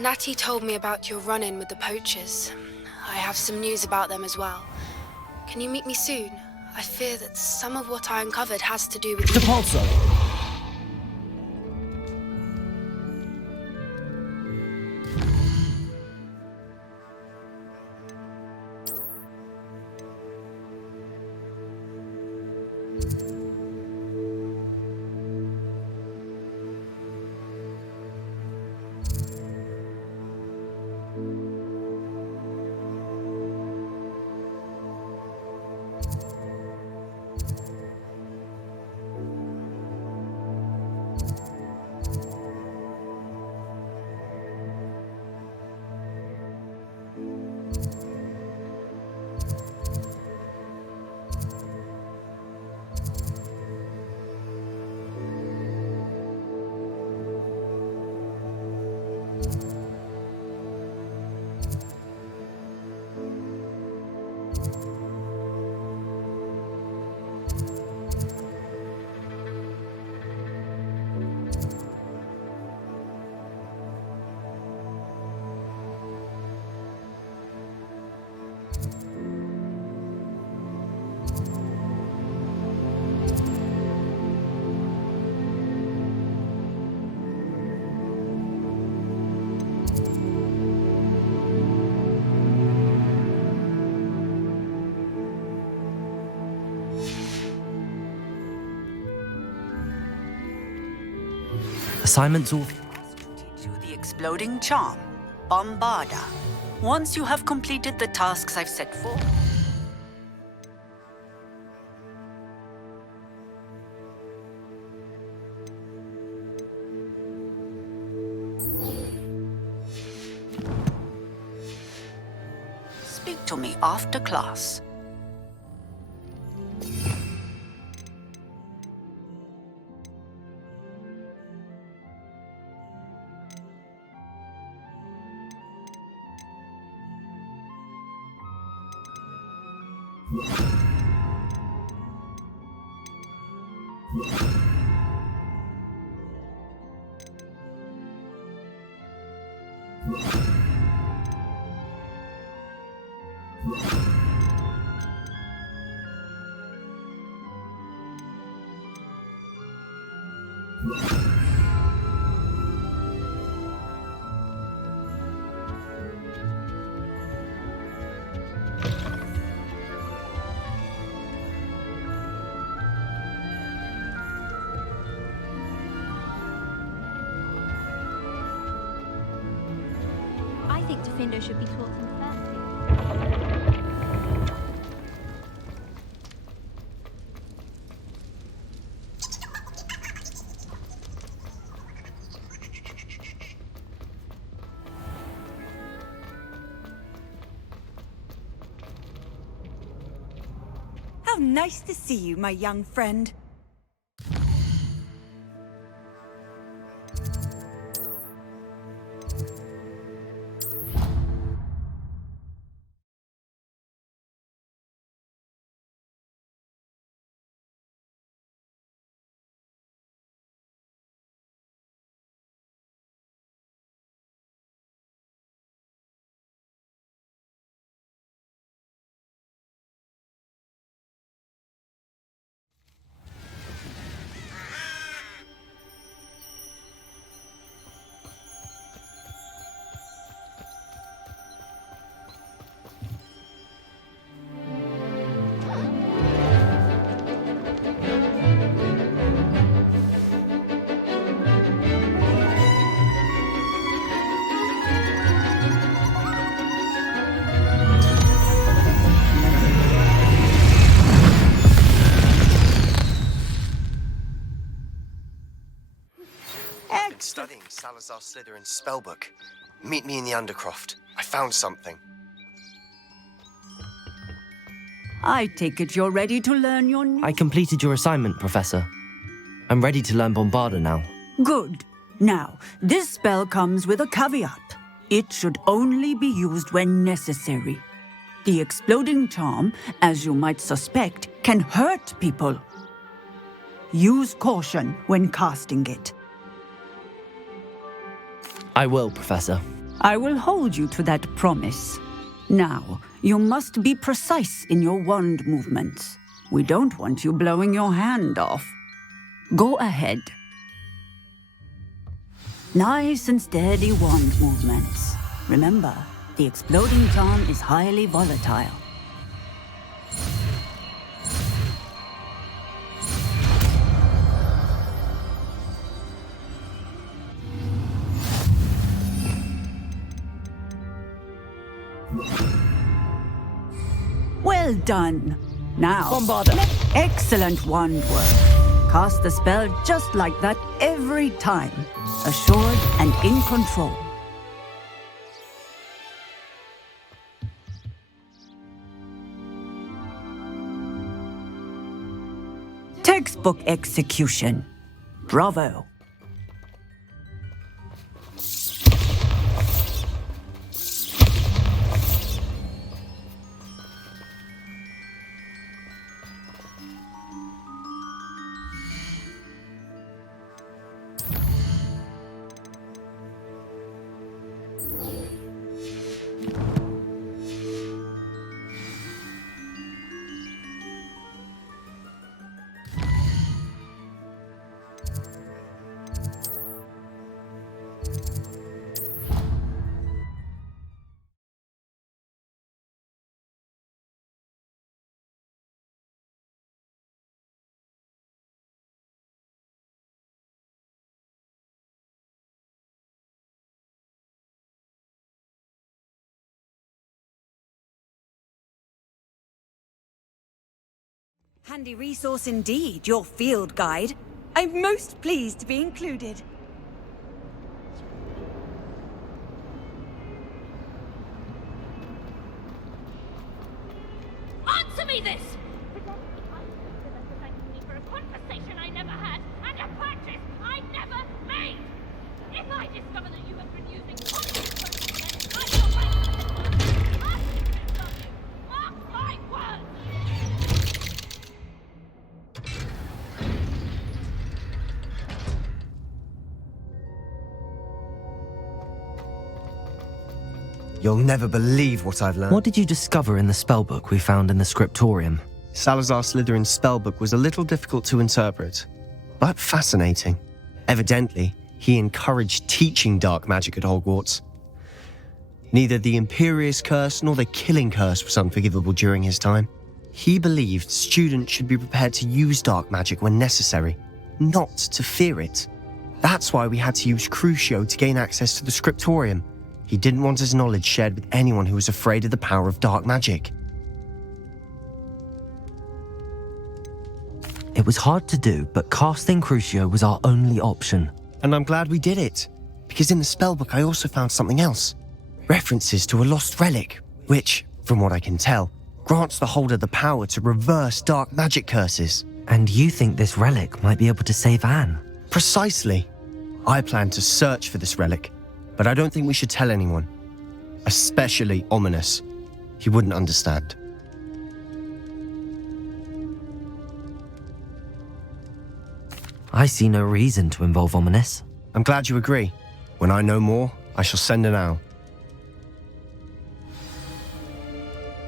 Natty told me about your run-in with the poachers. I have some news about them as well. Can you meet me soon? I fear that some of what I uncovered has to do with... Depulso! Assignments all... To teach you the exploding charm, Bombarda. Once you have completed the tasks I've set forth... Speak to me after class. I think Defendo should be taught in first. How nice to see you, my young friend. Studying Salazar Slytherin's spellbook. Meet me in the Undercroft. I found something. I take it you're ready to learn your new... I completed your assignment, Professor. I'm ready to learn Bombarda now. Good. Now, this spell comes with a caveat. It should only be used when necessary. The exploding charm, as you might suspect, can hurt people. Use caution when casting it. I will, Professor. I will hold you to that promise. Now, you must be precise in your wand movements. We don't want you blowing your hand off. Go ahead. Nice and steady wand movements. Remember, the exploding charm is highly volatile. Well done. Now, Bombarda. Excellent wand work. Cast the spell just like that every time. Assured and in control. Textbook execution. Bravo. Handy resource indeed, your field guide. I'm most pleased to be included. Answer me this! Thanking me for a conversation I never had and a purchase I never made! If I discover that you have been using content, I will mark my words! You'll never believe what I've learned. What did you discover in the spellbook we found in the scriptorium? Salazar Slytherin's spellbook was a little difficult to interpret, but fascinating. Evidently, he encouraged teaching dark magic at Hogwarts. Neither the Imperious Curse nor the Killing Curse was unforgivable during his time. He believed students should be prepared to use dark magic when necessary, not to fear it. That's why we had to use Crucio to gain access to the scriptorium. He didn't want his knowledge shared with anyone who was afraid of the power of dark magic. It was hard to do, but casting Crucio was our only option. And I'm glad we did it, because in the spellbook I also found something else. References to a lost relic, which, from what I can tell, grants the holder the power to reverse dark magic curses. And you think this relic might be able to save Anne? Precisely. I plan to search for this relic, but I don't think we should tell anyone. Especially Ominous. He wouldn't understand. I see no reason to involve Ominous. I'm glad you agree. When I know more, I shall send an owl.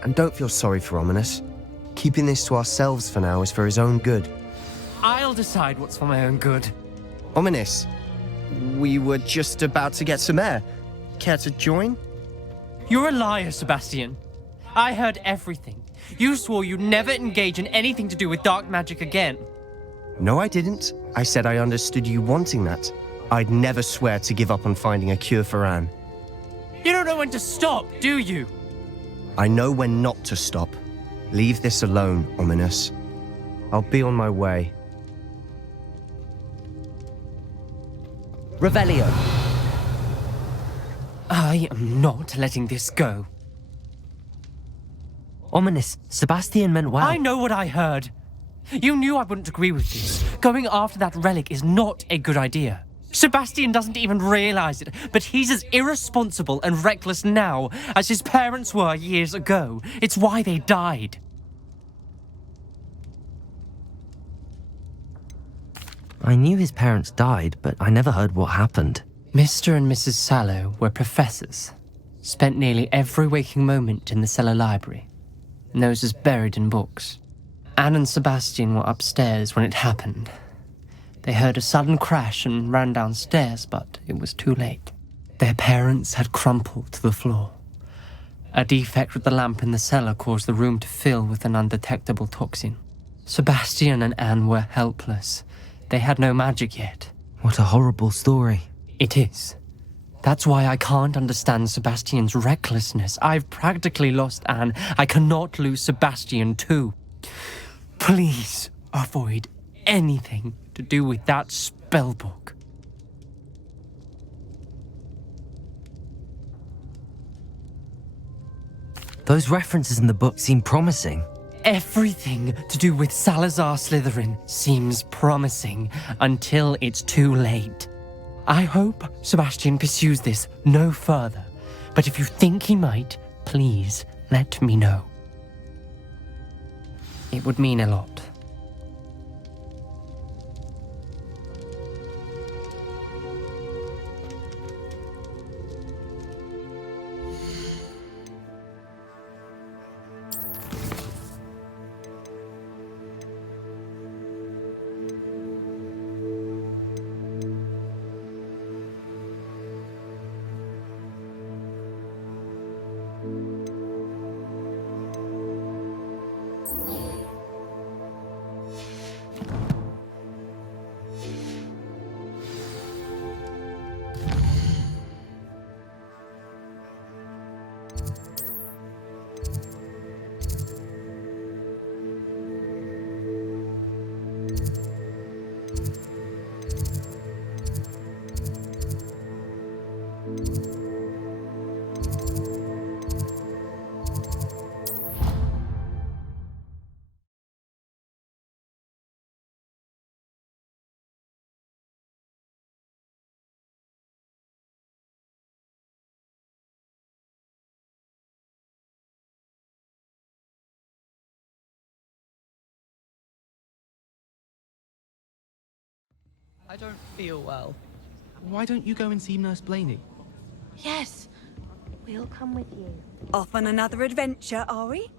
And don't feel sorry for Ominous. Keeping this to ourselves for now is for his own good. I'll decide what's for my own good. Ominous, we were just about to get some air. Care to join? You're a liar, Sebastian. I heard everything. You swore you'd never engage in anything to do with dark magic again. No, I didn't. I said I understood you wanting that. I'd never swear to give up on finding a cure for Anne. You don't know when to stop, do you? I know when not to stop. Leave this alone, Ominous. I'll be on my way. Revelio. I am not letting this go. Ominous, Sebastian meant well. I know what I heard. You knew I wouldn't agree with this. Going after that relic is not a good idea. Sebastian doesn't even realize it, but he's as irresponsible and reckless now as his parents were years ago. It's why they died. I knew his parents died, but I never heard what happened. Mr. and Mrs. Sallow were professors, spent nearly every waking moment in the cellar library, noses buried in books. Anne and Sebastian were upstairs when it happened. They heard a sudden crash and ran downstairs, but it was too late. Their parents had crumpled to the floor. A defect with the lamp in the cellar caused the room to fill with an undetectable toxin. Sebastian and Anne were helpless. They had no magic yet. What a horrible story. It is. That's why I can't understand Sebastian's recklessness. I've practically lost Anne. I cannot lose Sebastian too. Please avoid anything to do with that spellbook. Those references in the book seem promising. Everything to do with Salazar Slytherin seems promising until it's too late. I hope Sebastian pursues this no further, but if you think he might, please let me know. It would mean a lot. I don't feel well. Why don't you go and see Nurse Blaney? Yes, we'll come with you. Off on another adventure, are we?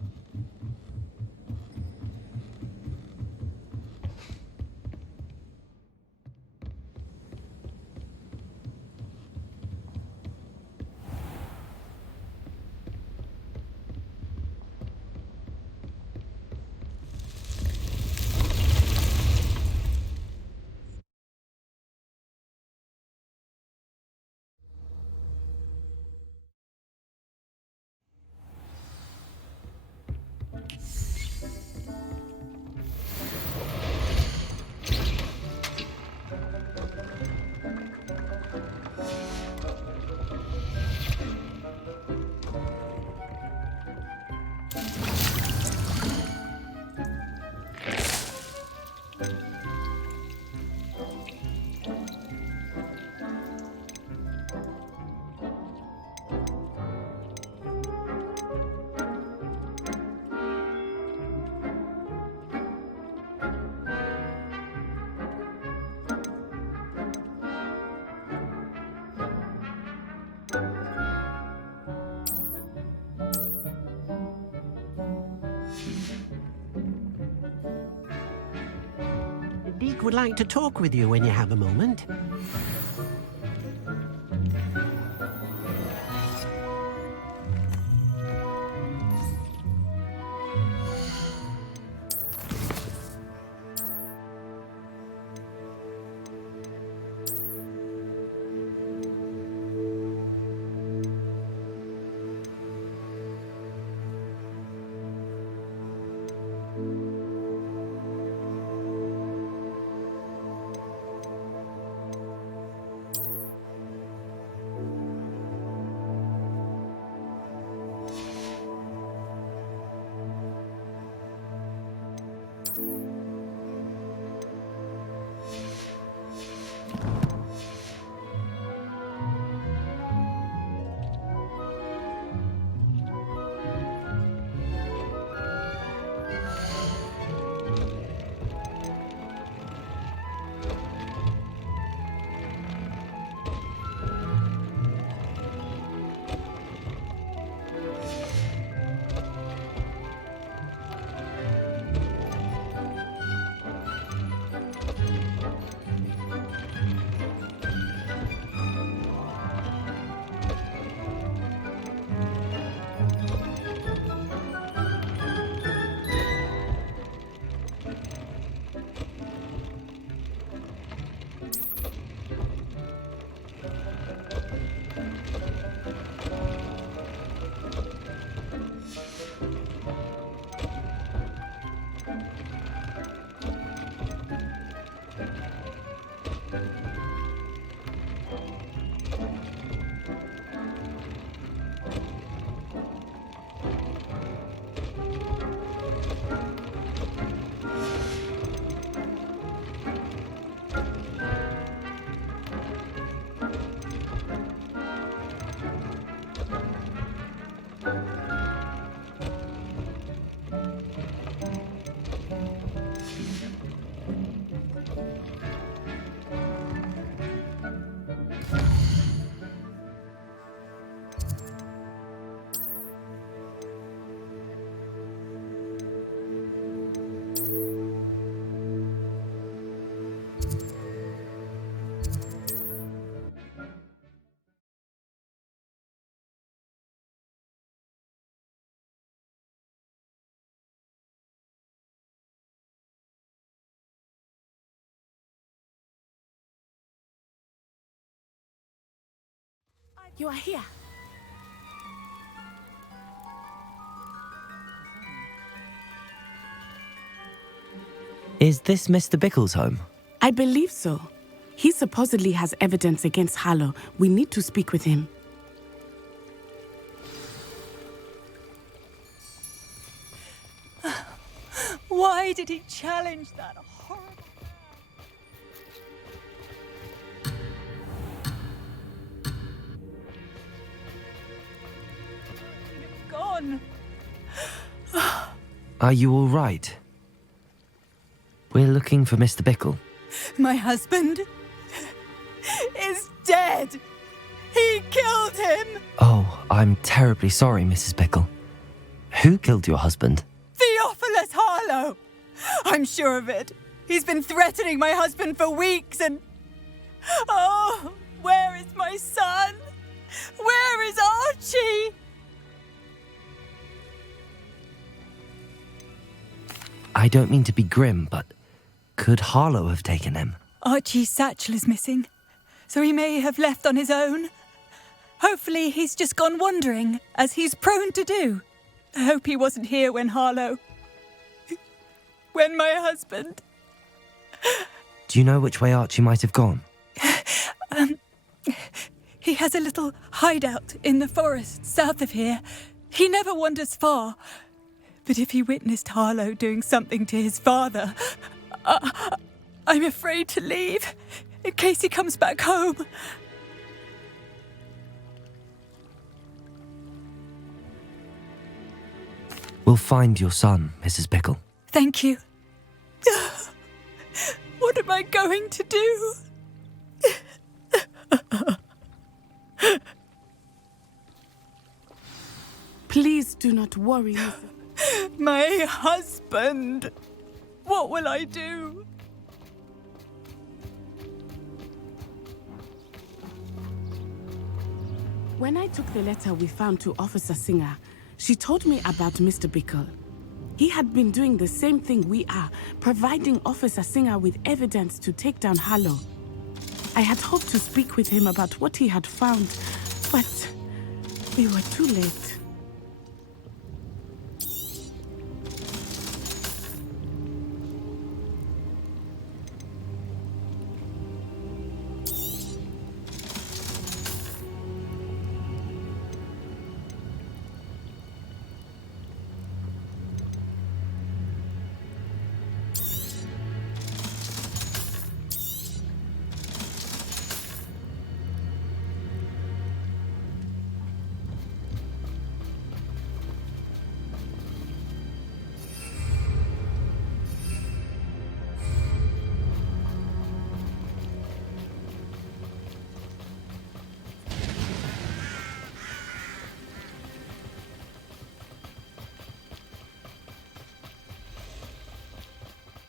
Deke would like to talk with you when you have a moment. You are here. Is this Mr. Bickle's home? I believe so. He supposedly has evidence against Harlow. We need to speak with him. Why did he challenge that horrible man? Gone. Are you all right? We're looking for Mr. Bickle. My husband is dead. He killed him. Oh, I'm terribly sorry, Mrs. Bickle. Who killed your husband? Theophilus Harlow. I'm sure of it. He's been threatening my husband for weeks and... Oh, where is my son? Where is Archie? I don't mean to be grim, but could Harlow have taken him? Archie's satchel is missing, so he may have left on his own. Hopefully he's just gone wandering, as he's prone to do. I hope he wasn't here when Harlow... when my husband... Do you know which way Archie might have gone? He has a little hideout in the forest south of here. He never wanders far. But if he witnessed Harlow doing something to his father, I'm afraid to leave, in case he comes back home. We'll find your son, Mrs. Bickle. Thank you. What am I going to do? Please do not worry, Mrs. My husband. What will I do? When I took the letter we found to Officer Singer, she told me about Mr. Bickle. He had been doing the same thing we are, providing Officer Singer with evidence to take down Harlow. I had hoped to speak with him about what he had found, but we were too late.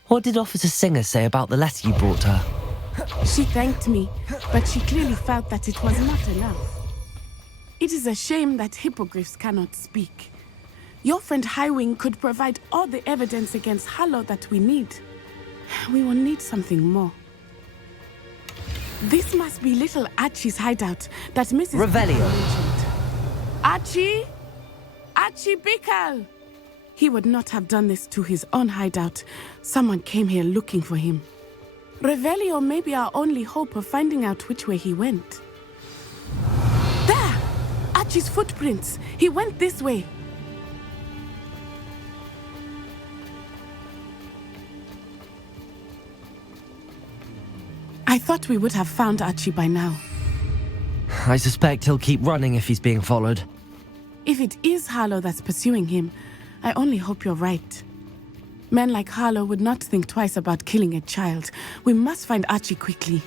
What did Officer Singer say about the letter you brought her? She thanked me, but she clearly felt that it was not enough. It is a shame that hippogriffs cannot speak. Your friend Highwing could provide all the evidence against Harlow that we need. We will need something more. This must be little Archie's hideout that Mrs. Revelio. Bickle mentioned. Archie? Archie Bickle! He would not have done this to his own hideout. Someone came here looking for him. Revelio may be our only hope of finding out which way he went. There! Archie's footprints. He went this way. I thought we would have found Archie by now. I suspect he'll keep running if he's being followed. If it is Harlow that's pursuing him, I only hope you're right. Men like Harlow would not think twice about killing a child. We must find Archie quickly.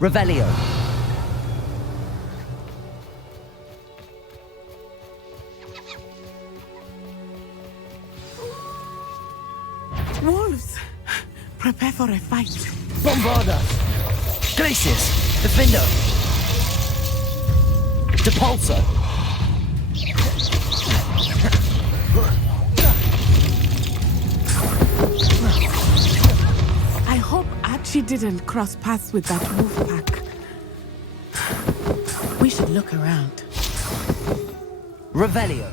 Revelio. Wolves! Prepare for a fight. Bombarda. Glacius. Defender. Depulsor. I hope Archie didn't cross paths with that wolf pack. We should look around. Revelio.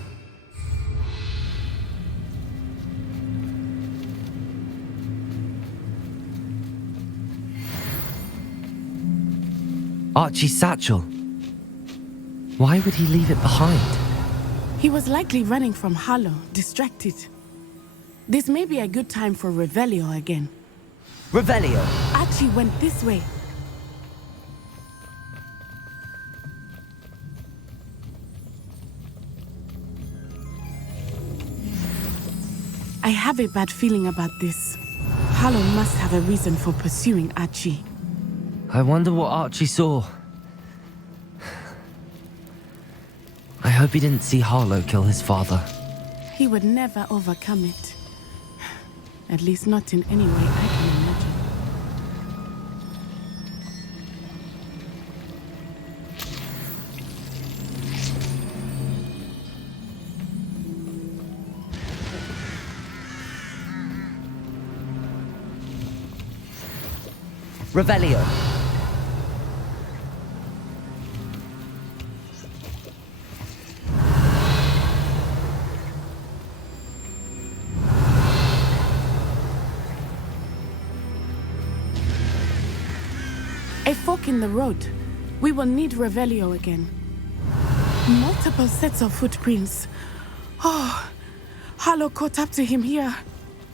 Archie's satchel. Why would he leave it behind? He was likely running from Harlow, distracted. This may be a good time for Revelio again. Revelio. Archie went this way. I have a bad feeling about this. Harlow must have a reason for pursuing Archie. I wonder what Archie saw. I hope he didn't see Harlow kill his father. He would never overcome it. At least not in any way I can imagine. Revelio. A fork in the road. We will need Revelio again. Multiple sets of footprints. Oh, Harlow caught up to him here.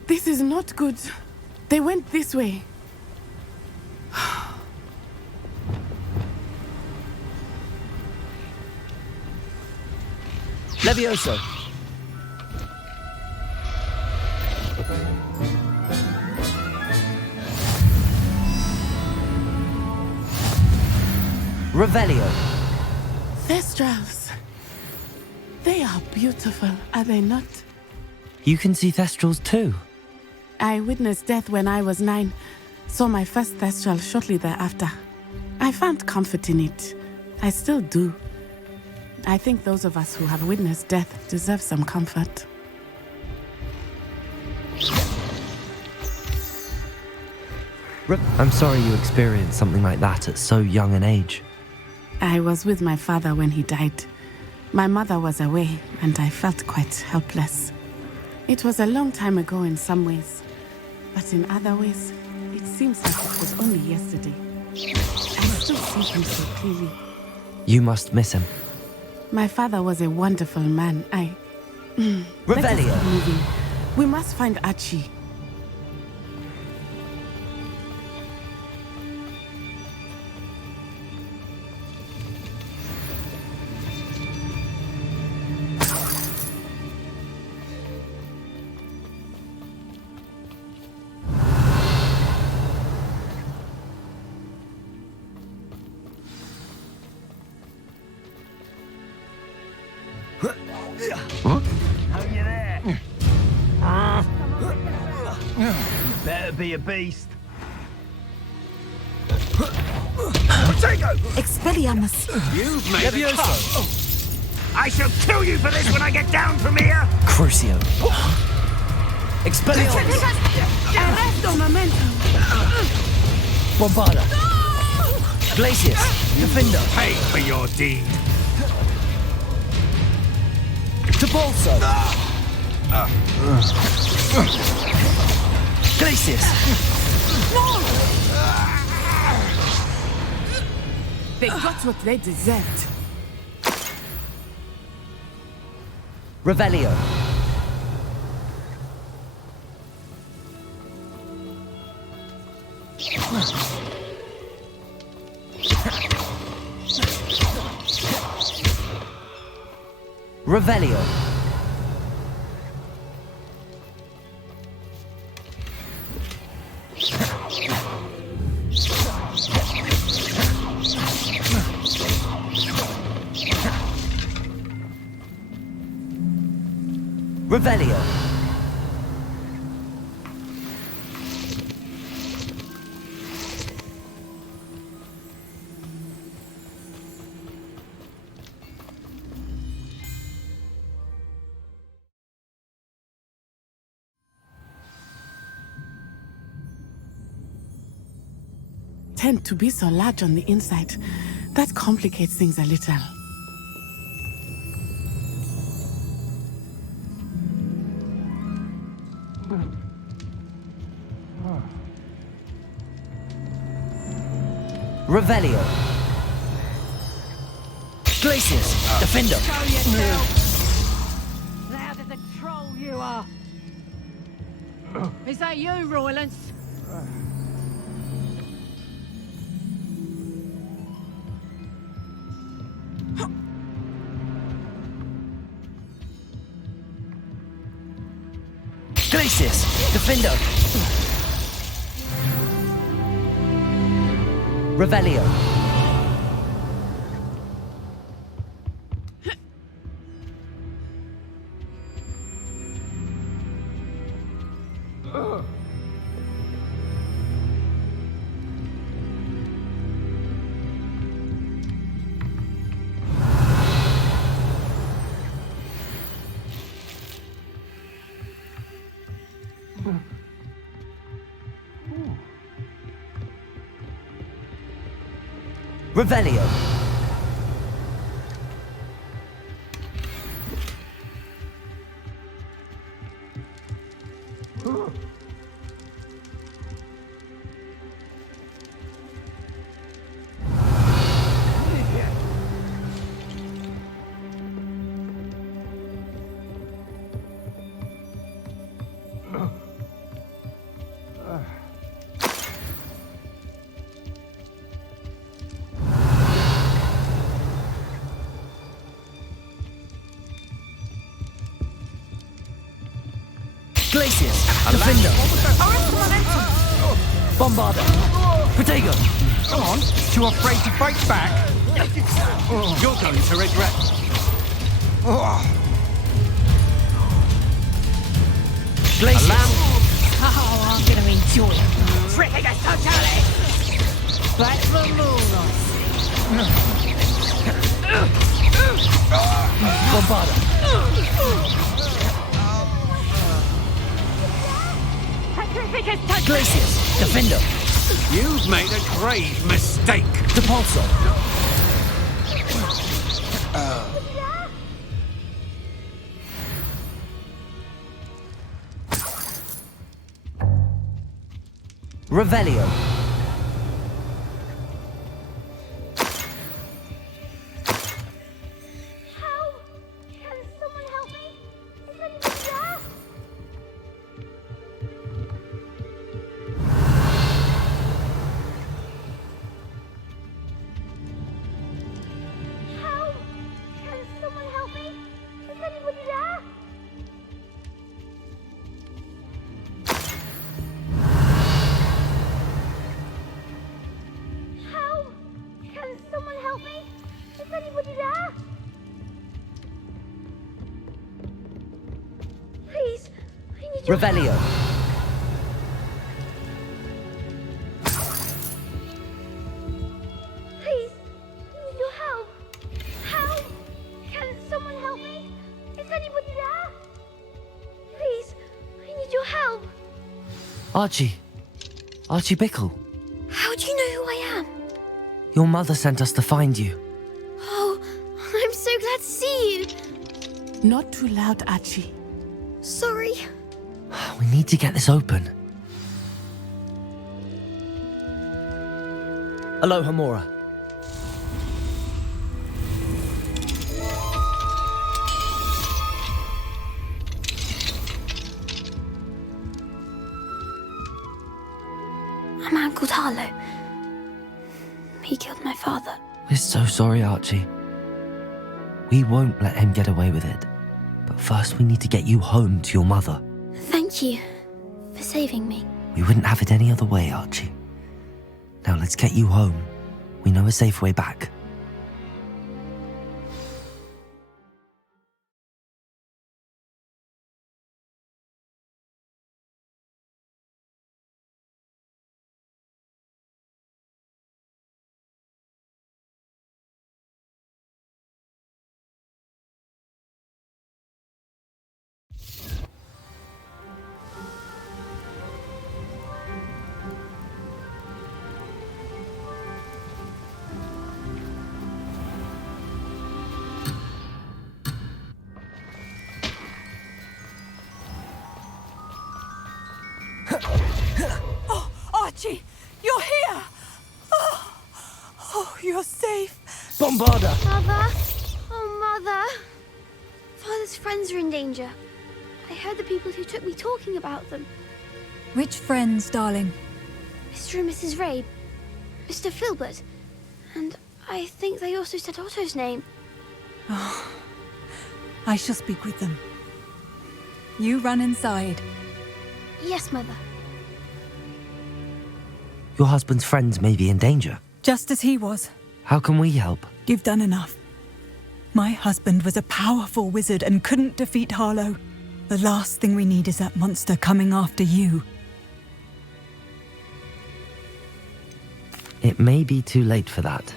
This is not good. They went this way. Levioso. Revelio. Thestrals. They are beautiful, are they not? You can see Thestrals too. I witnessed death when I was 9. Saw my first Thestral shortly thereafter. I found comfort in it. I still do. I think those of us who have witnessed death deserve some comfort. I'm sorry you experienced something like that at so young an age. I was with my father when he died. My mother was away, and I felt quite helpless. It was a long time ago in some ways, but in other ways, it seems like it was only yesterday. I still see him so clearly. You must miss him. My father was a wonderful man. Let us Revelio. keep moving. We must find Archie. Better be a beast. Expelliarmus. You've made a cut. I shall kill you for this when I get down from here. Crucio. Expelliarmus. Arresto momento. Bombarda. Glacius. Defender. Pay for your deed. Depulsor. Glacius. They got what they deserved. Revelio. Revelio. Revelio. Tend to be so large on the inside. That complicates things a little. Revelio. Glacius, defender. Show yourself! Loud as a troll you are! Is that you, Roylance? Glacius, defender. Revelio. Revelio. Glacius, defender. Bombarder. Protego. Come on, too afraid to fight back? You're going to regret. Glacius. Oh, I'm gonna enjoy it. Tricking us totally! Back from Moros. Bombarder. Glacius, defender. You've made a grave mistake. Depulso. Revelio. How? Can someone help me? Is anybody there? How? Can someone help me? Is anybody there? How? Can someone help me? Is anybody there? Please, I need your Revelio. help. Please, I need your help. How? Can someone help me? Is anybody there? Please, I need your help. Archie. Archie Bickle. How do you know who I am? Your mother sent us to find you. Oh, I'm so glad to see you. Not too loud, Archie. Sorry. We need to get this open. Aloha, Mora. A man called Harlow. He killed my father. We're so sorry, Archie. We won't let him get away with it. But first we need to get you home to your mother. Thank you for saving me. We wouldn't have it any other way, Archie. Now let's get you home. We know a safe way back. Oh, Archie, you're here! Oh, you're safe. Bombarda! Mother! Oh, Mother! Father's friends are in danger. I heard the people who took me talking about them. Which friends, darling? Mr. and Mrs. Rabe, Mr. Filbert, and I think they also said Otto's name. Oh, I shall speak with them. You run inside. Yes, Mother. Your husband's friends may be in danger. Just as he was. How can we help? You've done enough. My husband was a powerful wizard and couldn't defeat Harlow. The last thing we need is that monster coming after you. It may be too late for that.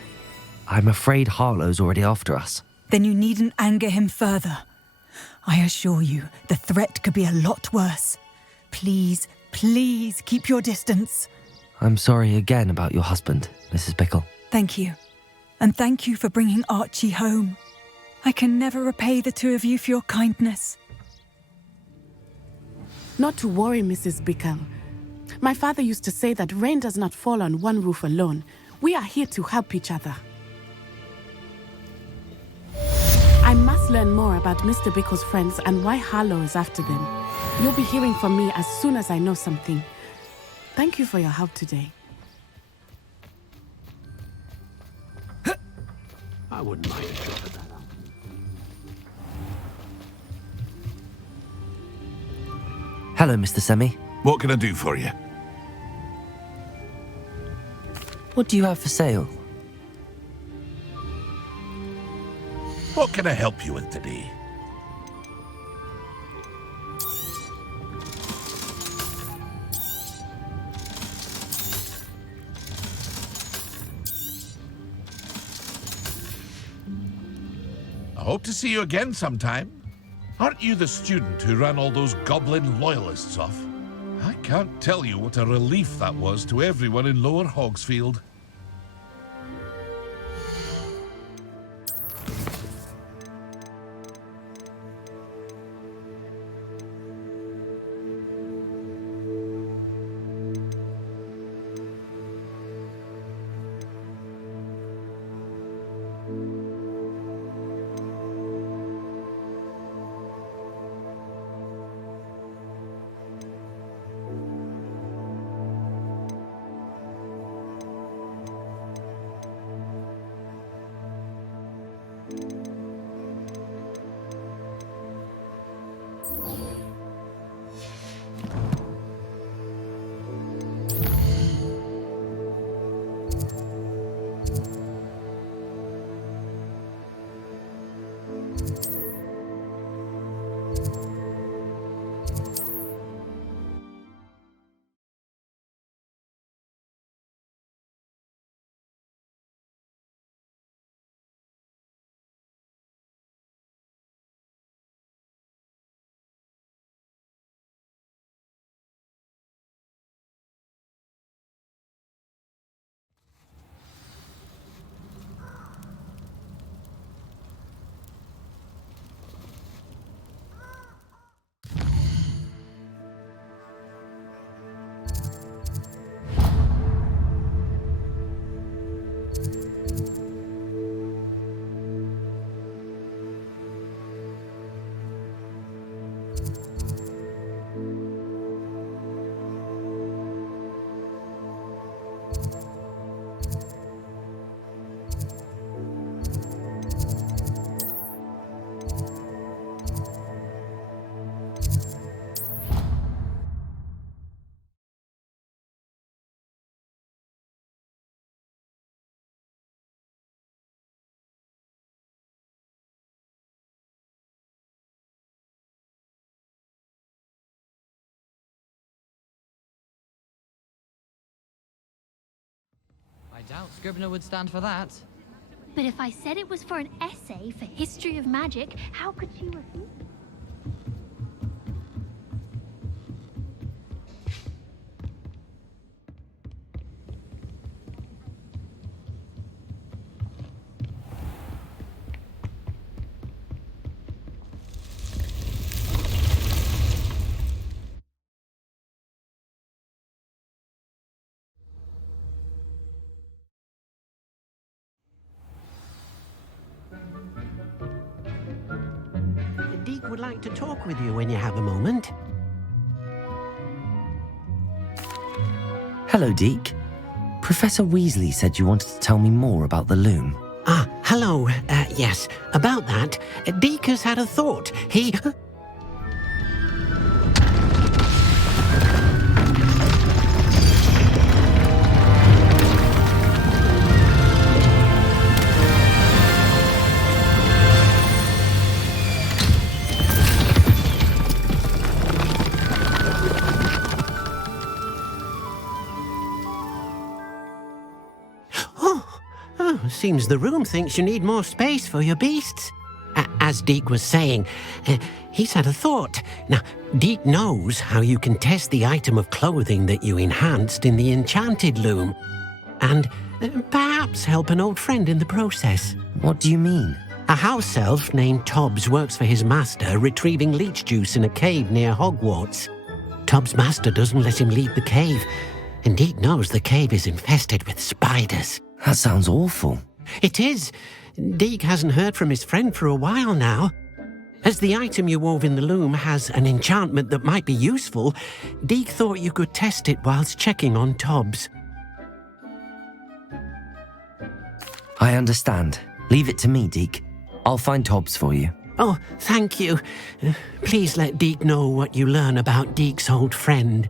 I'm afraid Harlow's already after us. Then you needn't anger him further. I assure you, the threat could be a lot worse. Please, please keep your distance. I'm sorry again about your husband, Mrs. Bickle. Thank you. And thank you for bringing Archie home. I can never repay the two of you for your kindness. Not to worry, Mrs. Bickle. My father used to say that rain does not fall on one roof alone. We are here to help each other. I must learn more about Mr. Bickle's friends and why Harlow is after them. You'll be hearing from me as soon as I know something. Thank you for your help today. I wouldn't mind a shot at that. Hello, Mr. Semi. What can I do for you? What do you have for sale? What can I help you with today? I hope to see you again sometime. Aren't you the student who ran all those goblin loyalists off? I can't tell you what a relief that was to everyone in Lower Hogsfield. doubt Scribner would stand for that. But if I said it was for an essay for history of magic, how could she refuse? Deke would like to talk with you when you have a moment. Hello, Deke. Professor Weasley said you wanted to tell me more about the loom. Ah, hello. Yes, about that. Deke has had a thought. He... Seems the room thinks you need more space for your beasts. As Deke was saying, he's had a thought. Now, Deke knows how you can test the item of clothing that you enhanced in the enchanted loom. And perhaps help an old friend in the process. What do you mean? A house elf named Tobbs works for his master retrieving leech juice in a cave near Hogwarts. Tobbs' master doesn't let him leave the cave, and Deke knows the cave is infested with spiders. That sounds awful. It is. Deke hasn't heard from his friend for a while now. As the item you wove in the loom has an enchantment that might be useful, Deke thought you could test it whilst checking on Tobbs. I understand. Leave it to me, Deke. I'll find Tobbs for you. Oh, thank you. Please let Deke know what you learn about Deke's old friend.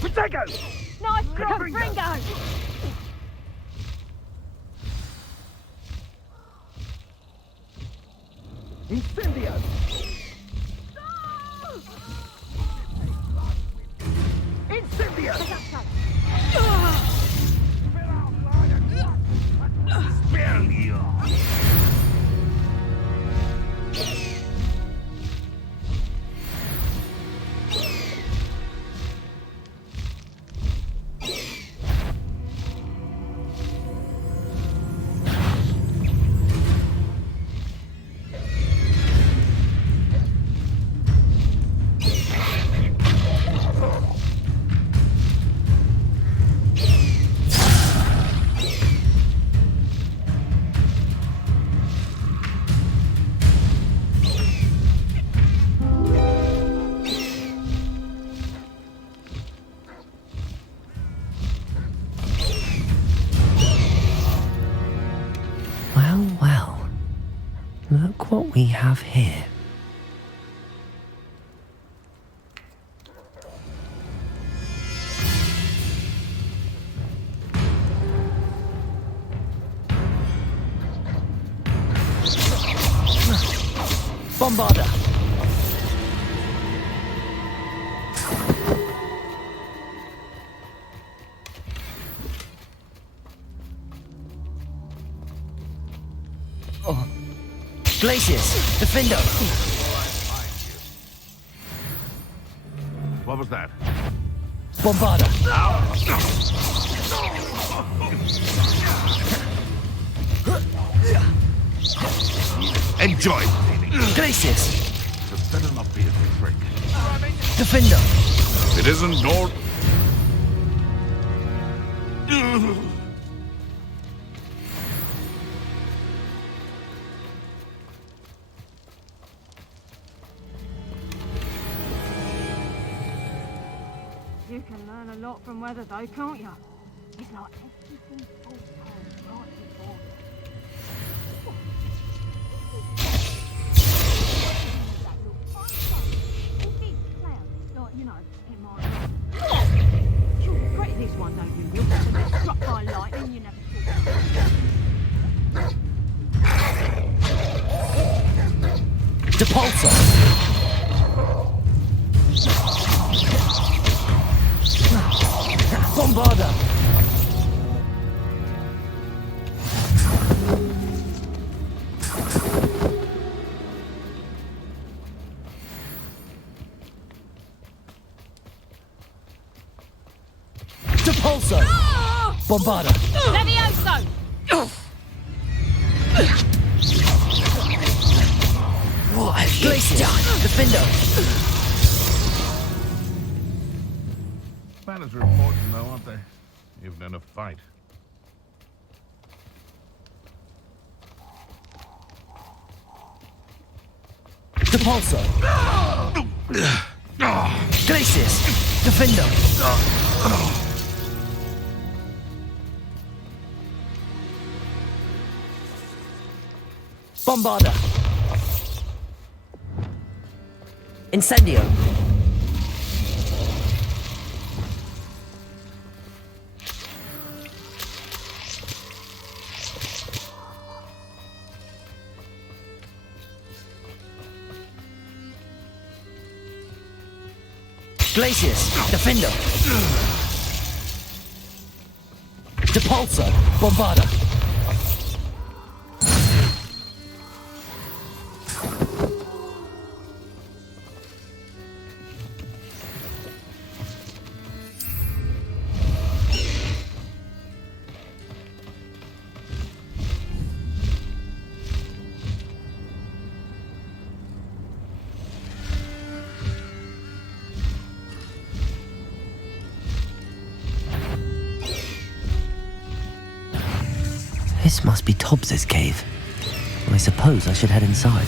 Protego! Nice job, Ringo! Incendio! Incendio! Spare you! Well, look what we have here. Bombarder! Oh. Glacius! Defender! What was that? Bombarder! Enjoy! Glacius! This better not be a trick. Defender! It isn't nor... You can learn a lot from weather though, can't you? It's like everything foretold right before you regret this one, don't you? You'll get struck by lightning, you never thought. Depulsor! Bombarder! Depulsor! Bombarder! Levioso! What have you done? Defender! Manners are important though, aren't they? Even in a fight. Depulsor! Glacius! Defender! Bombarda. Incendio. Glacius, Defender. Depulso, Bombarda. This must be Tobbs's cave. I suppose I should head inside.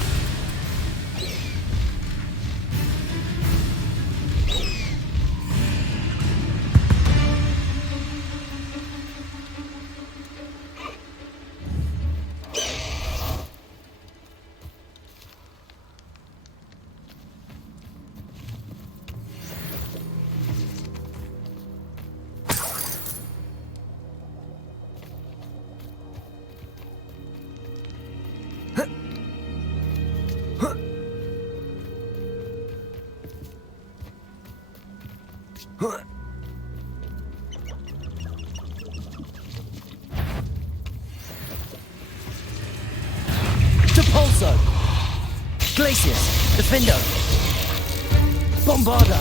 Depulso! Glacius! Defender! Bombarda!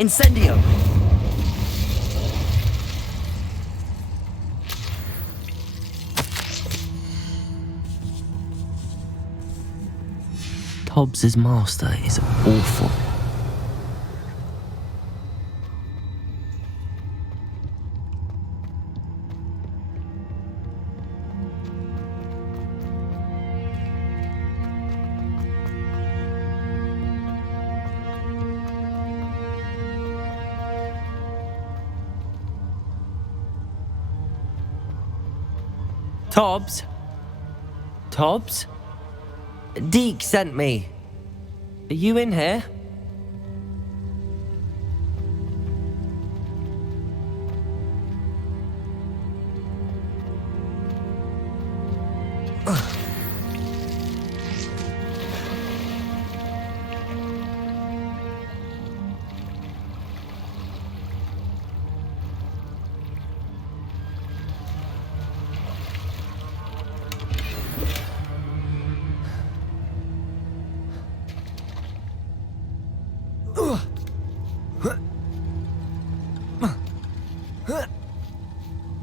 Incendio! Tobbs's master is awful. Tobbs? Tobbs? Deke sent me. Are you in here?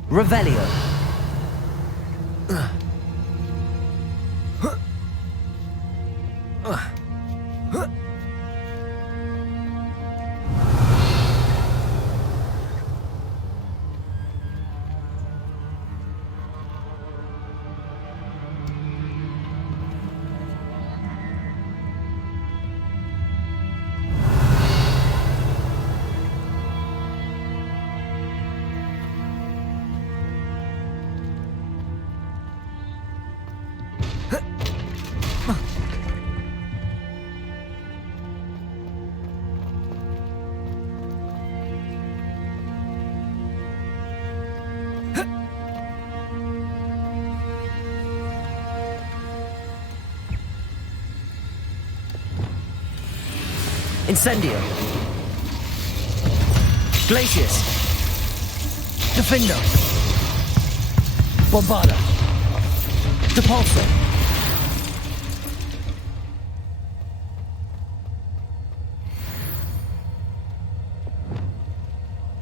Revelio. Incendio. Glacius. Defender. Bombarda. Depulso.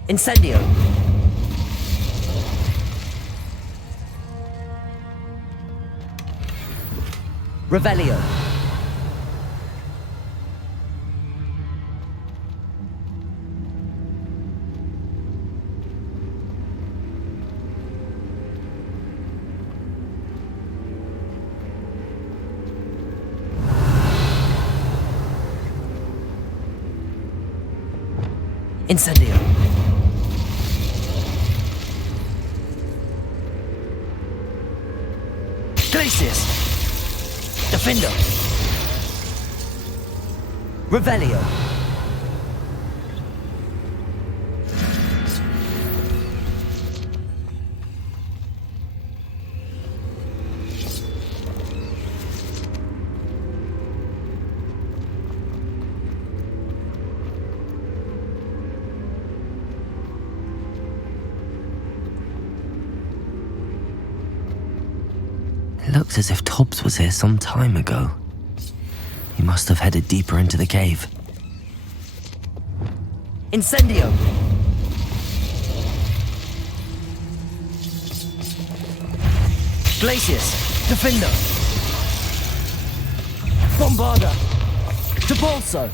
Incendio. Revelio. Incendio. Glacius. Defendo. Revelio. Looks as if Tobbs was here some time ago. He must have headed deeper into the cave. Incendio! Glacius! Defender! Bombarda! Depulso!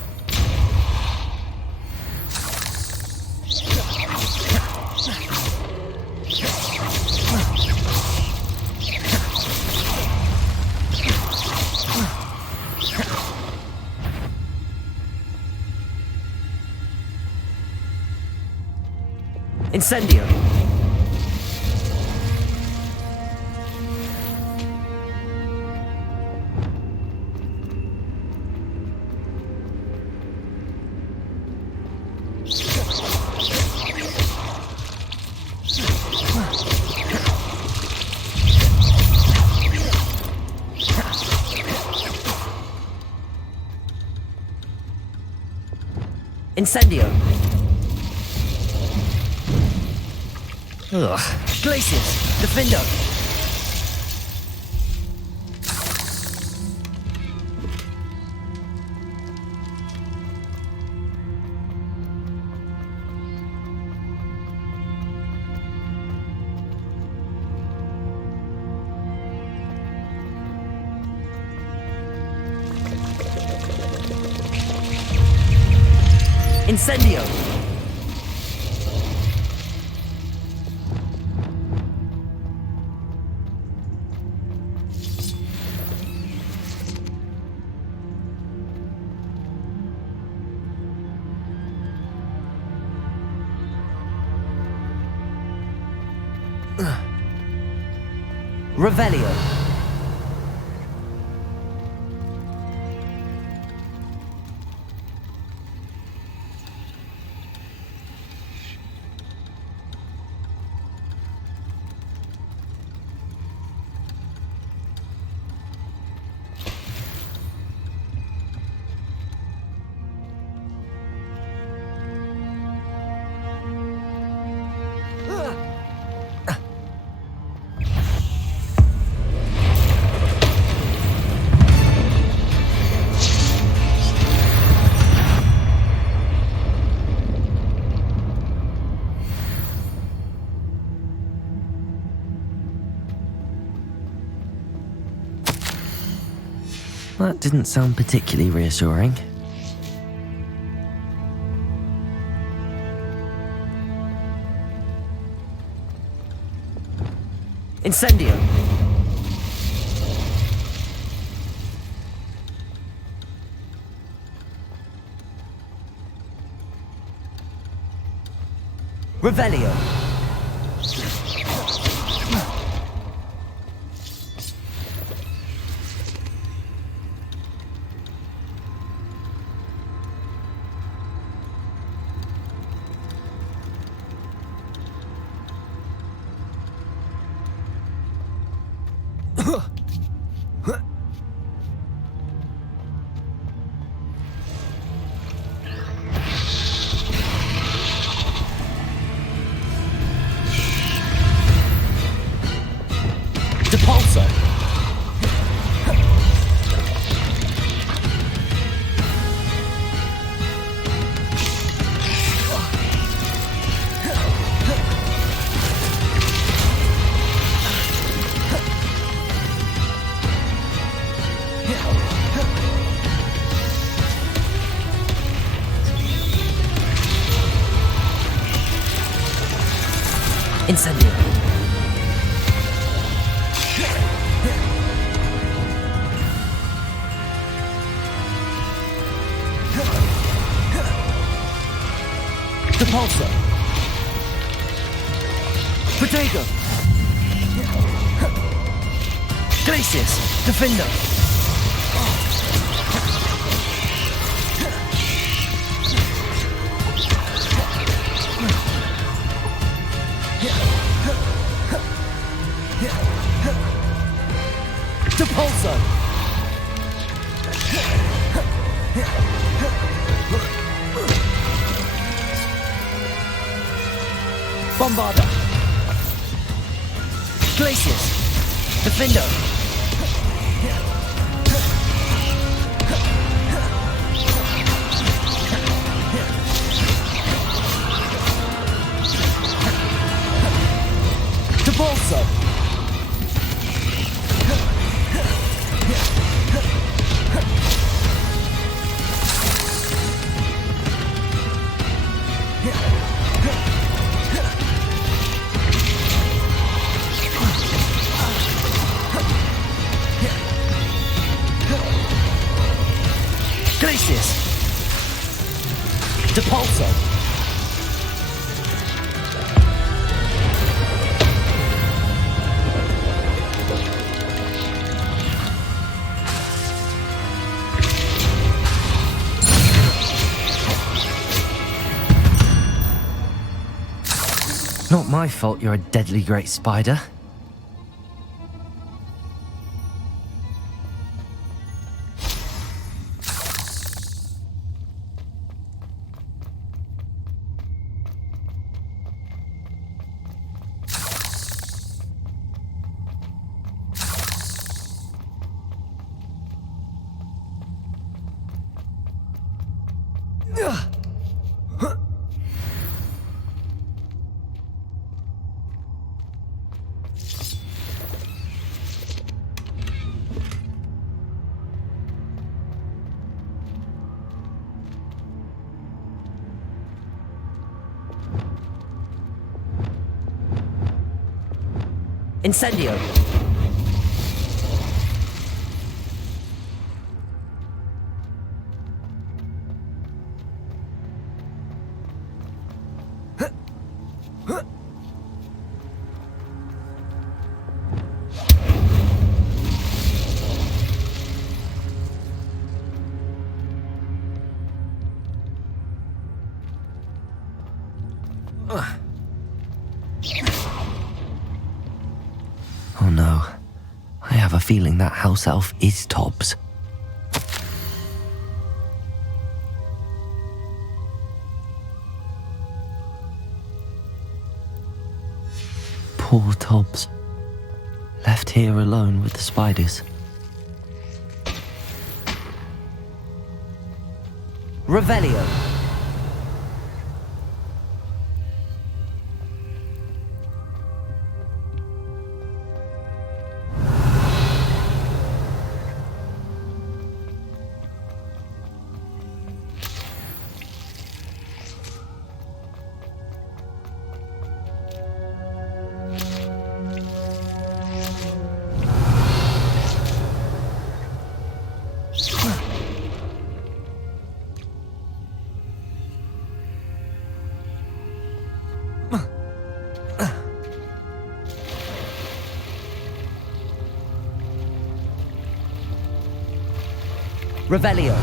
Incendio! Incendio! Ugh. Glacius! Defender! Incendio! Revelio. That didn't sound particularly reassuring. Incendio! Revelio! Incendio. Depulso. Protego. Glacius. Defender. Depulso. Bombarda. Glacius. Defender. Depulso. Glacius. Depulso. Not my fault you're a deadly great spider. Incendio. Oh no, I have a feeling that house elf is Tobbs. Poor Tobbs, left here alone with the spiders. Revelio. Revelio.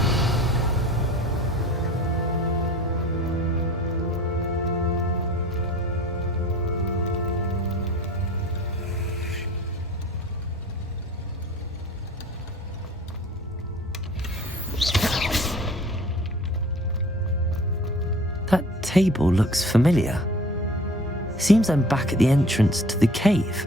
That table looks familiar. Seems I'm back at the entrance to the cave.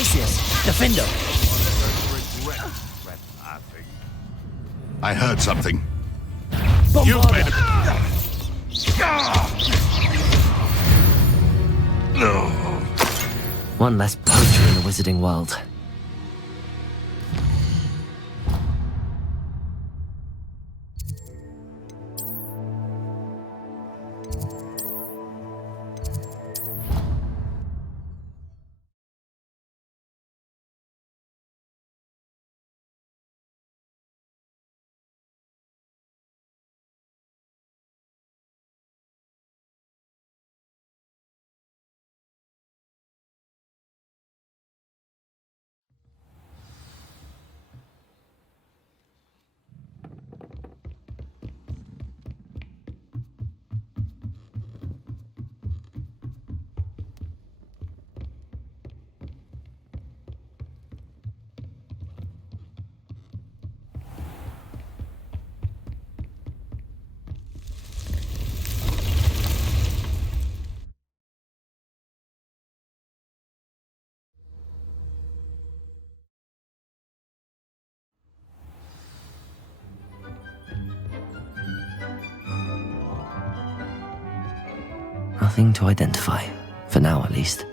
Gracious, defendo. I heard something. You've made a... One less poacher in the wizarding world. Nothing to identify, for now at least.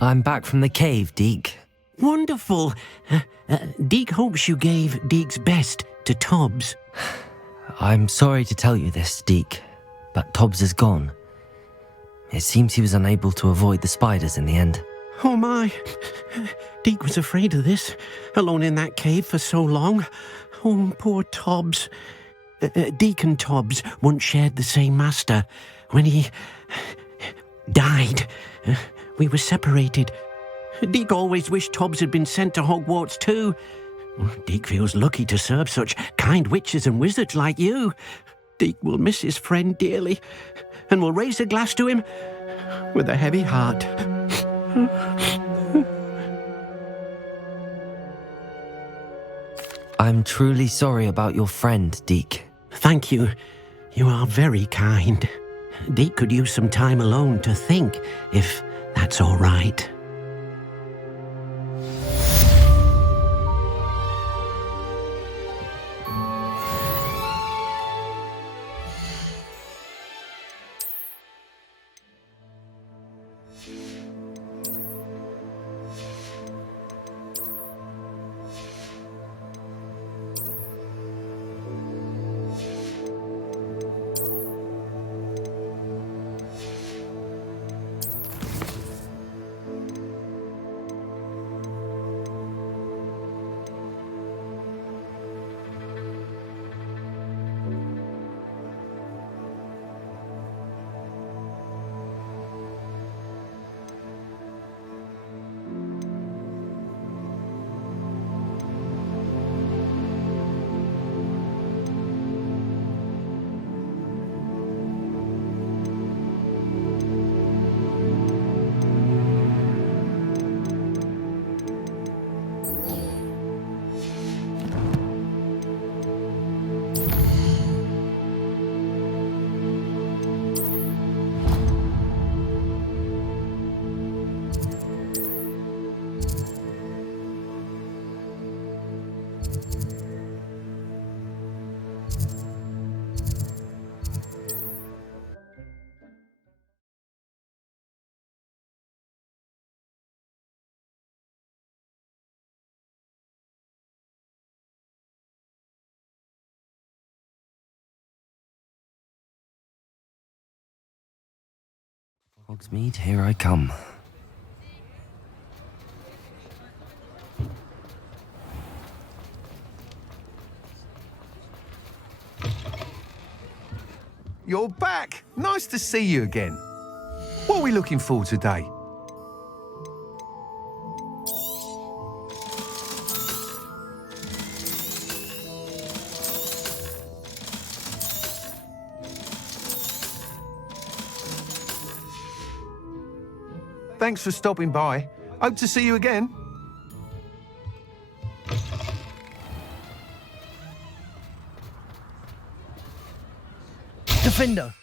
I'm back from the cave, Deke. Wonderful. Deke hopes you gave Deke's best to Tobbs. I'm sorry to tell you this, Deke, but Tobbs is gone. It seems he was unable to avoid the spiders in the end. Oh my. Deke was afraid of this, alone in that cave for so long. Oh, poor Tobbs. Deke and Tobbs once shared the same master. When he died, we were separated. Deke always wished Tobbs had been sent to Hogwarts too. Deke feels lucky to serve such kind witches and wizards like you. Deke will miss his friend dearly, and will raise a glass to him with a heavy heart. I'm truly sorry about your friend, Deke. Thank you. You are very kind. Deke could use some time alone to think, if that's all right. Hogsmeade, here I come. You're back! Nice to see you again. What are we looking for today? Thanks for stopping by. Hope to see you again. Defender!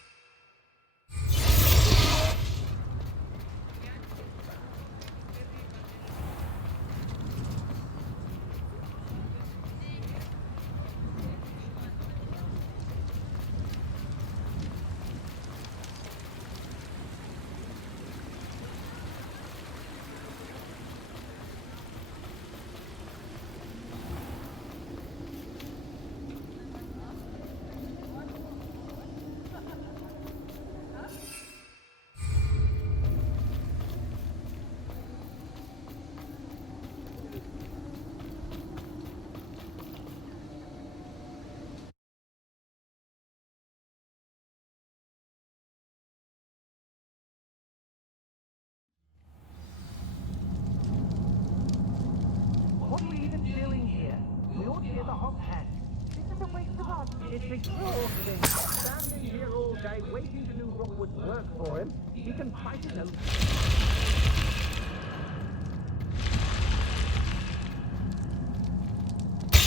What are we even doing here? We ought to hear the hot hand. This is a waste of our... It's exhausting. Standing here all day waiting to do what would work for him. He can fight his own...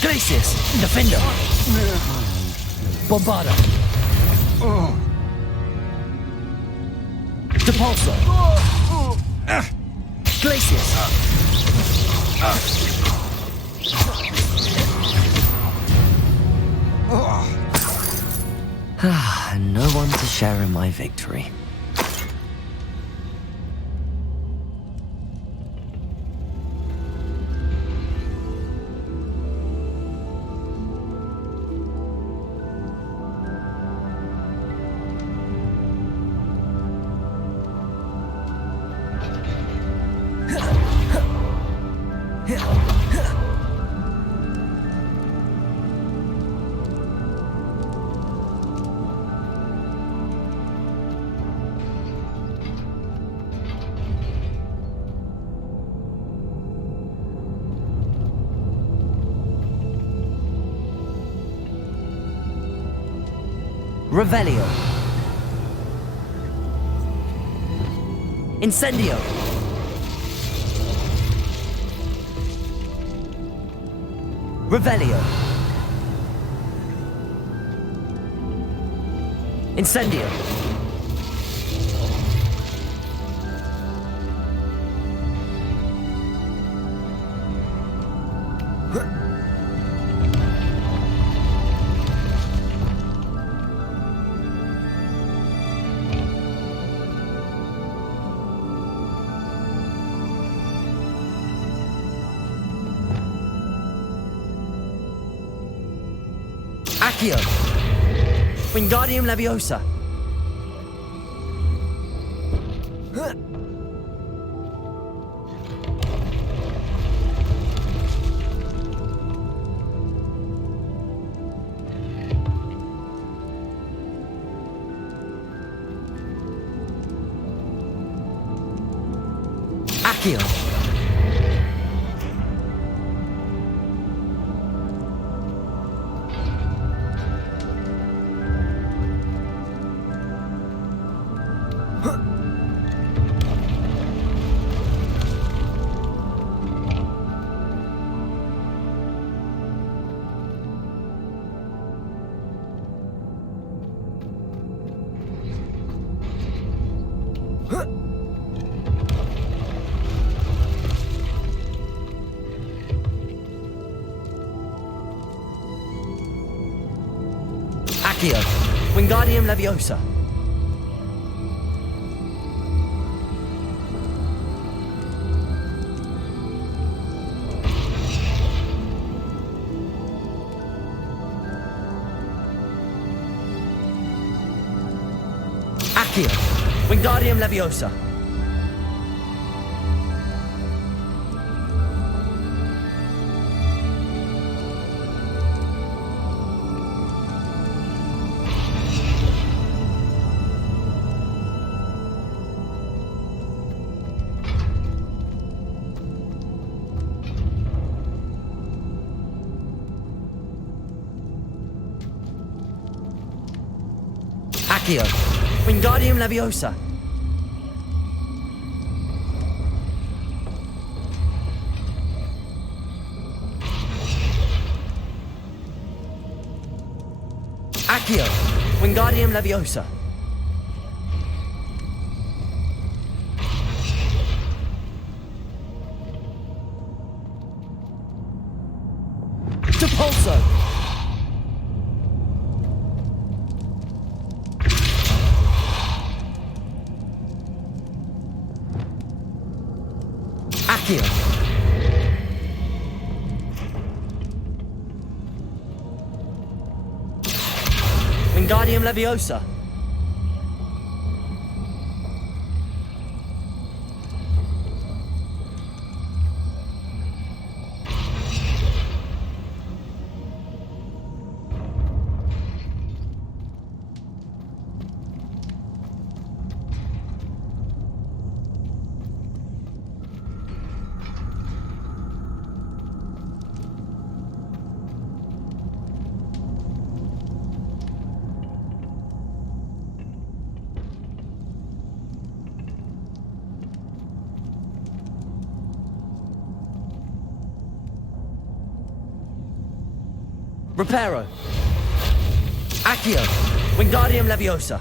Glacius! Defender! Bombarda! Depulso! Glacius! No one to share in my victory. Revelio. Incendio. Revelio. Incendio. Accio. Wingardium Leviosa. Accio. Accio. Wingardium Leviosa. Accio. Wingardium Leviosa. Accio. Wingardium Leviosa. Accio. Wingardium Leviosa. Depulso. Accio. Wingardium Leviosa. Reparo. Accio. Wingardium Leviosa.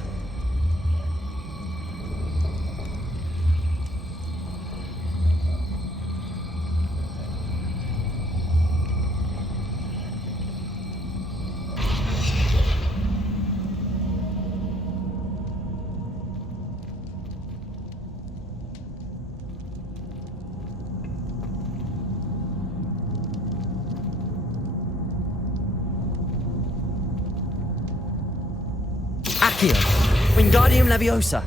Accio. Wingardium Leviosa.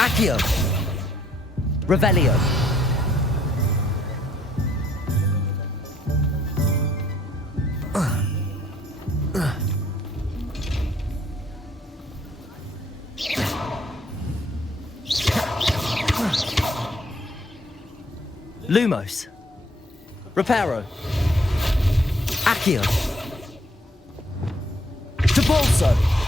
Accio. Revelio. Lumos. Reparo. Accio. Depulso.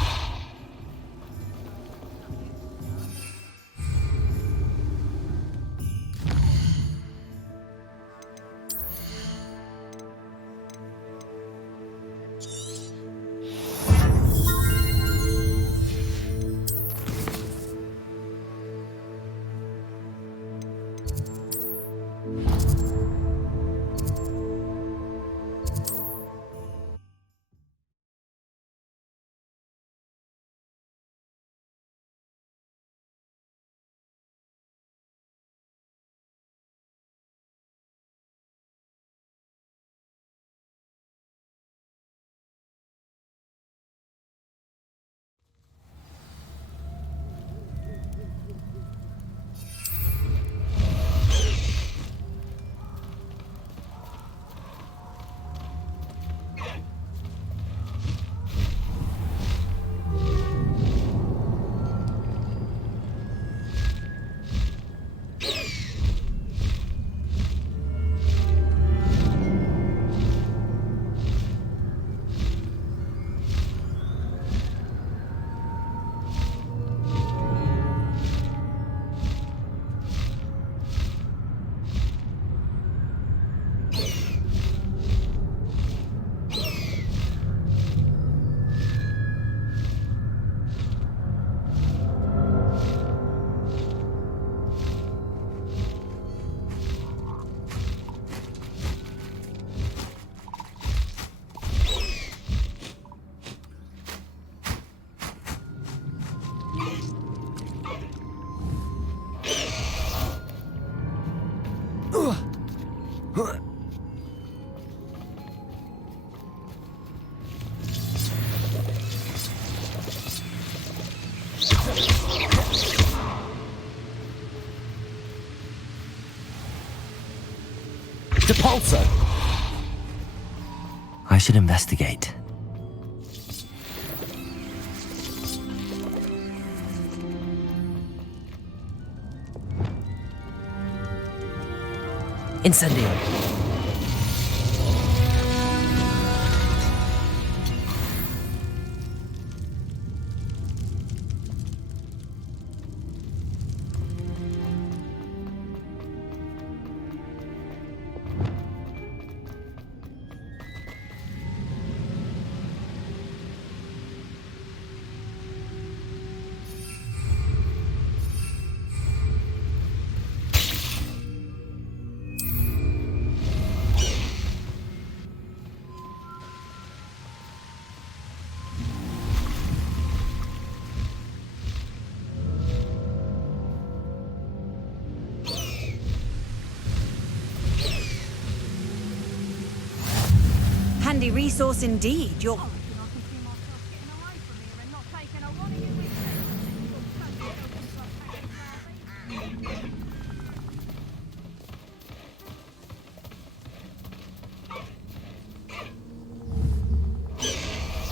Depulso! I should investigate. Incendio. Handy resource indeed. You're...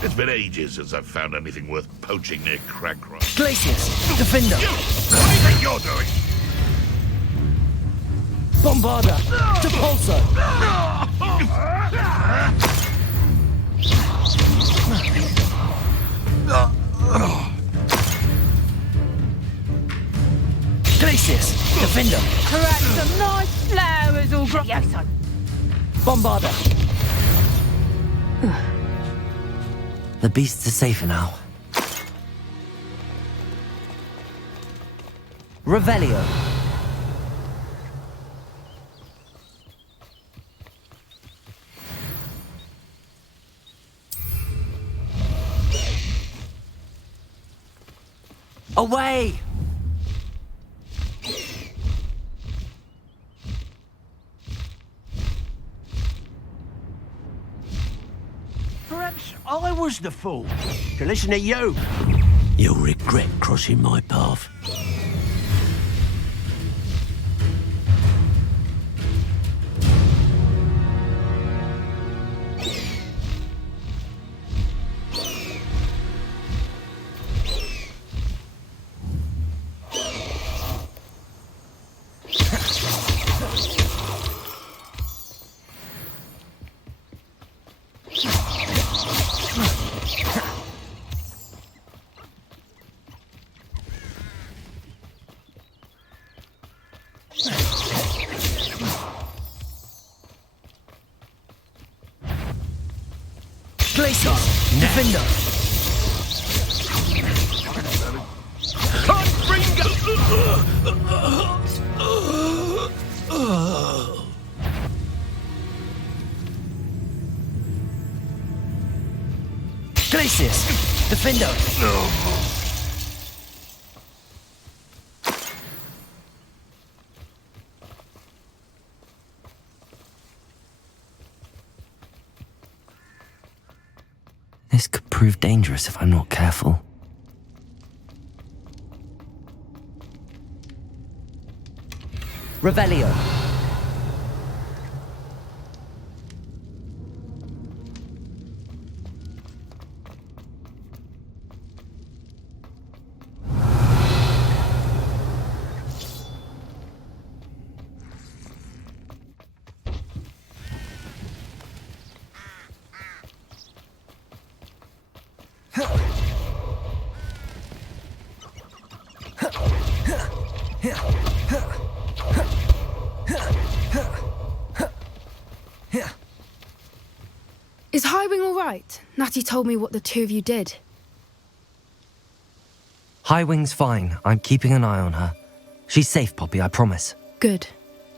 It's been ages since I've found anything worth poaching near Ranrok. Glacius! Defender! What do you think you're doing? Bombarda! Depulso! Glacius! Defender! Perhaps some nice flowers all grow. Yes, son. Bombarda! The beasts are safer now. Revelio. Away! Perhaps I was the fool to listen to you. You'll regret crossing my path. Glacius! Defender! Glacius! Defender! This could prove dangerous if I'm not careful. Revelio. Is Highwing all right? Natty told me what the two of you did. Highwing's fine. I'm keeping an eye on her. She's safe, Poppy, I promise. Good.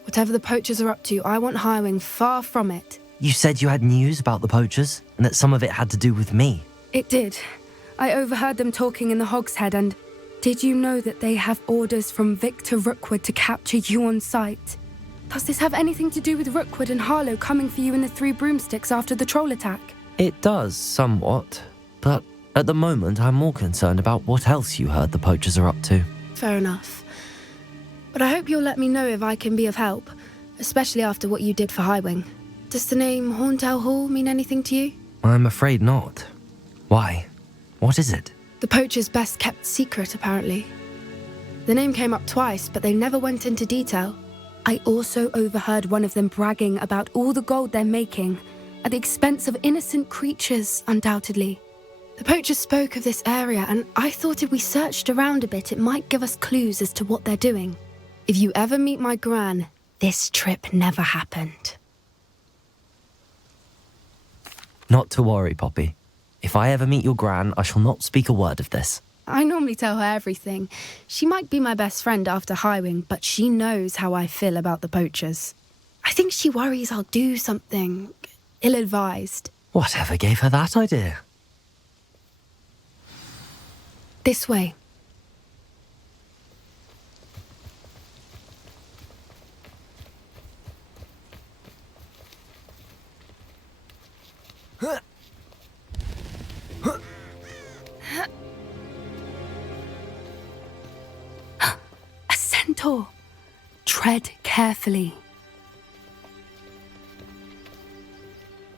Whatever the poachers are up to, I want Highwing far from it. You said you had news about the poachers, and that some of it had to do with me. It did. I overheard them talking in the Hogshead, and did you know that they have orders from Victor Rookwood to capture you on sight? Does this have anything to do with Rookwood and Harlow coming for you in the Three Broomsticks after the troll attack? It does, somewhat. But at the moment, I'm more concerned about what else you heard the poachers are up to. Fair enough. But I hope you'll let me know if I can be of help, especially after what you did for Highwing. Does the name Horntail Hall mean anything to you? I'm afraid not. Why? What is it? The poacher's best kept secret, apparently. The name came up twice, but they never went into detail. I also overheard one of them bragging about all the gold they're making, at the expense of innocent creatures, undoubtedly. The poacher spoke of this area, and I thought if we searched around a bit, it might give us clues as to what they're doing. If you ever meet my gran, this trip never happened. Not to worry, Poppy. If I ever meet your gran, I shall not speak a word of this. I normally tell her everything. She might be my best friend after Highwing, but she knows how I feel about the poachers. I think she worries I'll do something ill-advised. Whatever gave her that idea? This way. A centaur. Tread carefully.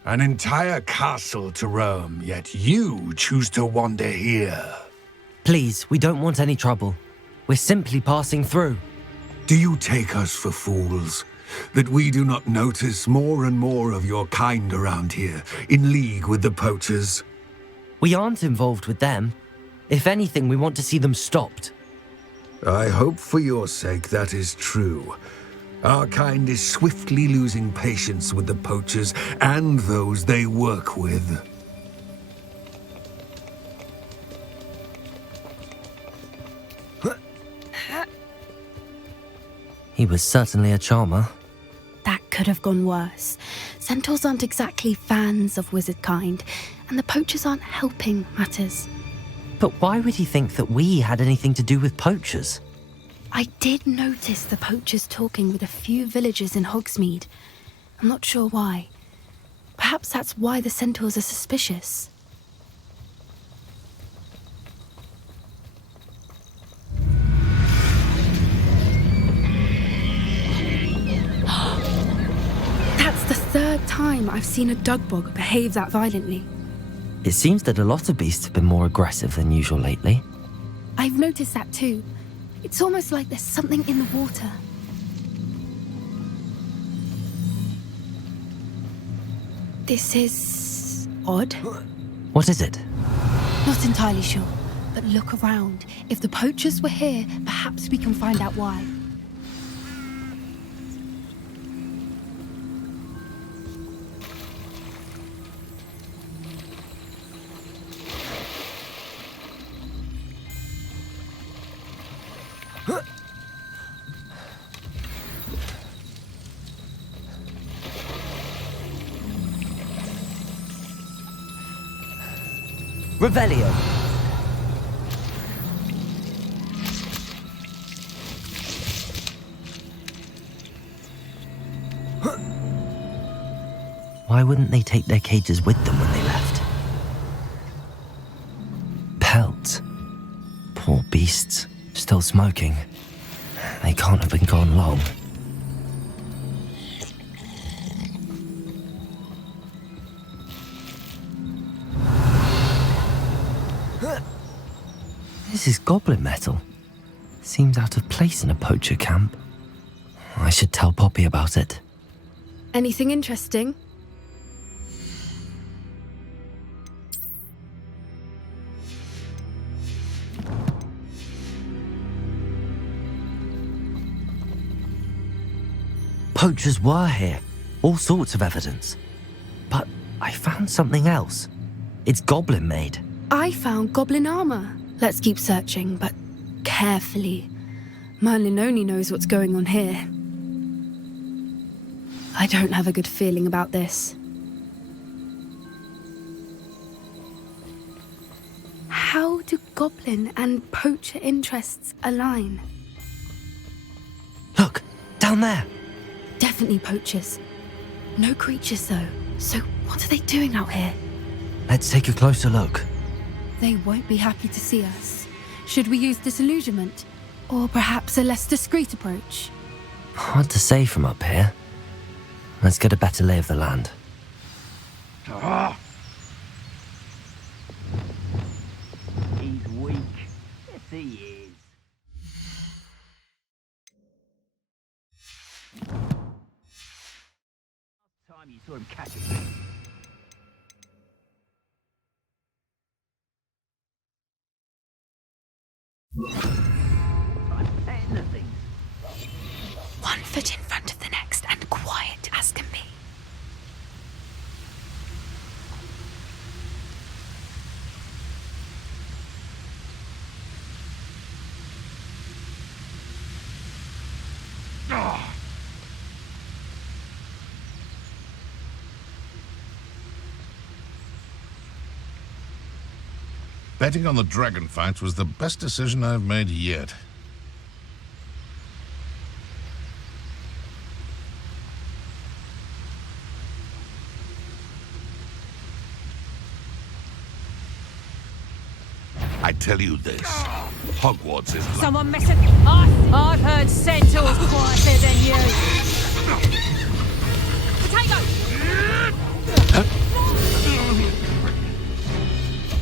An entire castle to roam, yet you choose to wander here. Please, we don't want any trouble. We're simply passing through. Do you take us for fools? That we do not notice more and more of your kind around here, in league with the poachers? We aren't involved with them. If anything, we want to see them stopped. I hope for your sake that is true. Our kind is swiftly losing patience with the poachers and those they work with. He was certainly a charmer. That could have gone worse. Centaurs aren't exactly fans of wizard kind, and the poachers aren't helping matters. But why would he think that we had anything to do with poachers? I did notice the poachers talking with a few villagers in Hogsmeade. I'm not sure why. Perhaps that's why the centaurs are suspicious. That's the third time I've seen a dugbog behave that violently. It seems that a lot of beasts have been more aggressive than usual lately. I've noticed that too. It's almost like there's something in the water. This is odd. What is it? Not entirely sure, but look around. If the poachers were here, perhaps we can find out why. Revelio. Why wouldn't they take their cages with them when they left? Pelts. Poor beasts. Still smoking. They can't have been gone long. This is goblin metal. Seems out of place in a poacher camp. I should tell Poppy about it. Anything interesting? Poachers were here. All sorts of evidence. But I found something else. It's goblin made. I found goblin armor. Let's keep searching, but carefully. Merlin only knows what's going on here. I don't have a good feeling about this. How do goblin and poacher interests align? Look, down there. Definitely poachers. No creatures, though. So what are they doing out here? Let's take a closer look. They won't be happy to see us. Should we use disillusionment? Or perhaps a less discreet approach? Hard to say from up here. Let's get a better lay of the land. He's weak. Yes, he is. Last time you saw him catch it. One foot in front of the next and quiet as can be. Betting on the dragon fight was the best decision I've made yet. I tell you this, Hogwarts is like... Someone messing... I've heard centaurs quieter than you. Potato!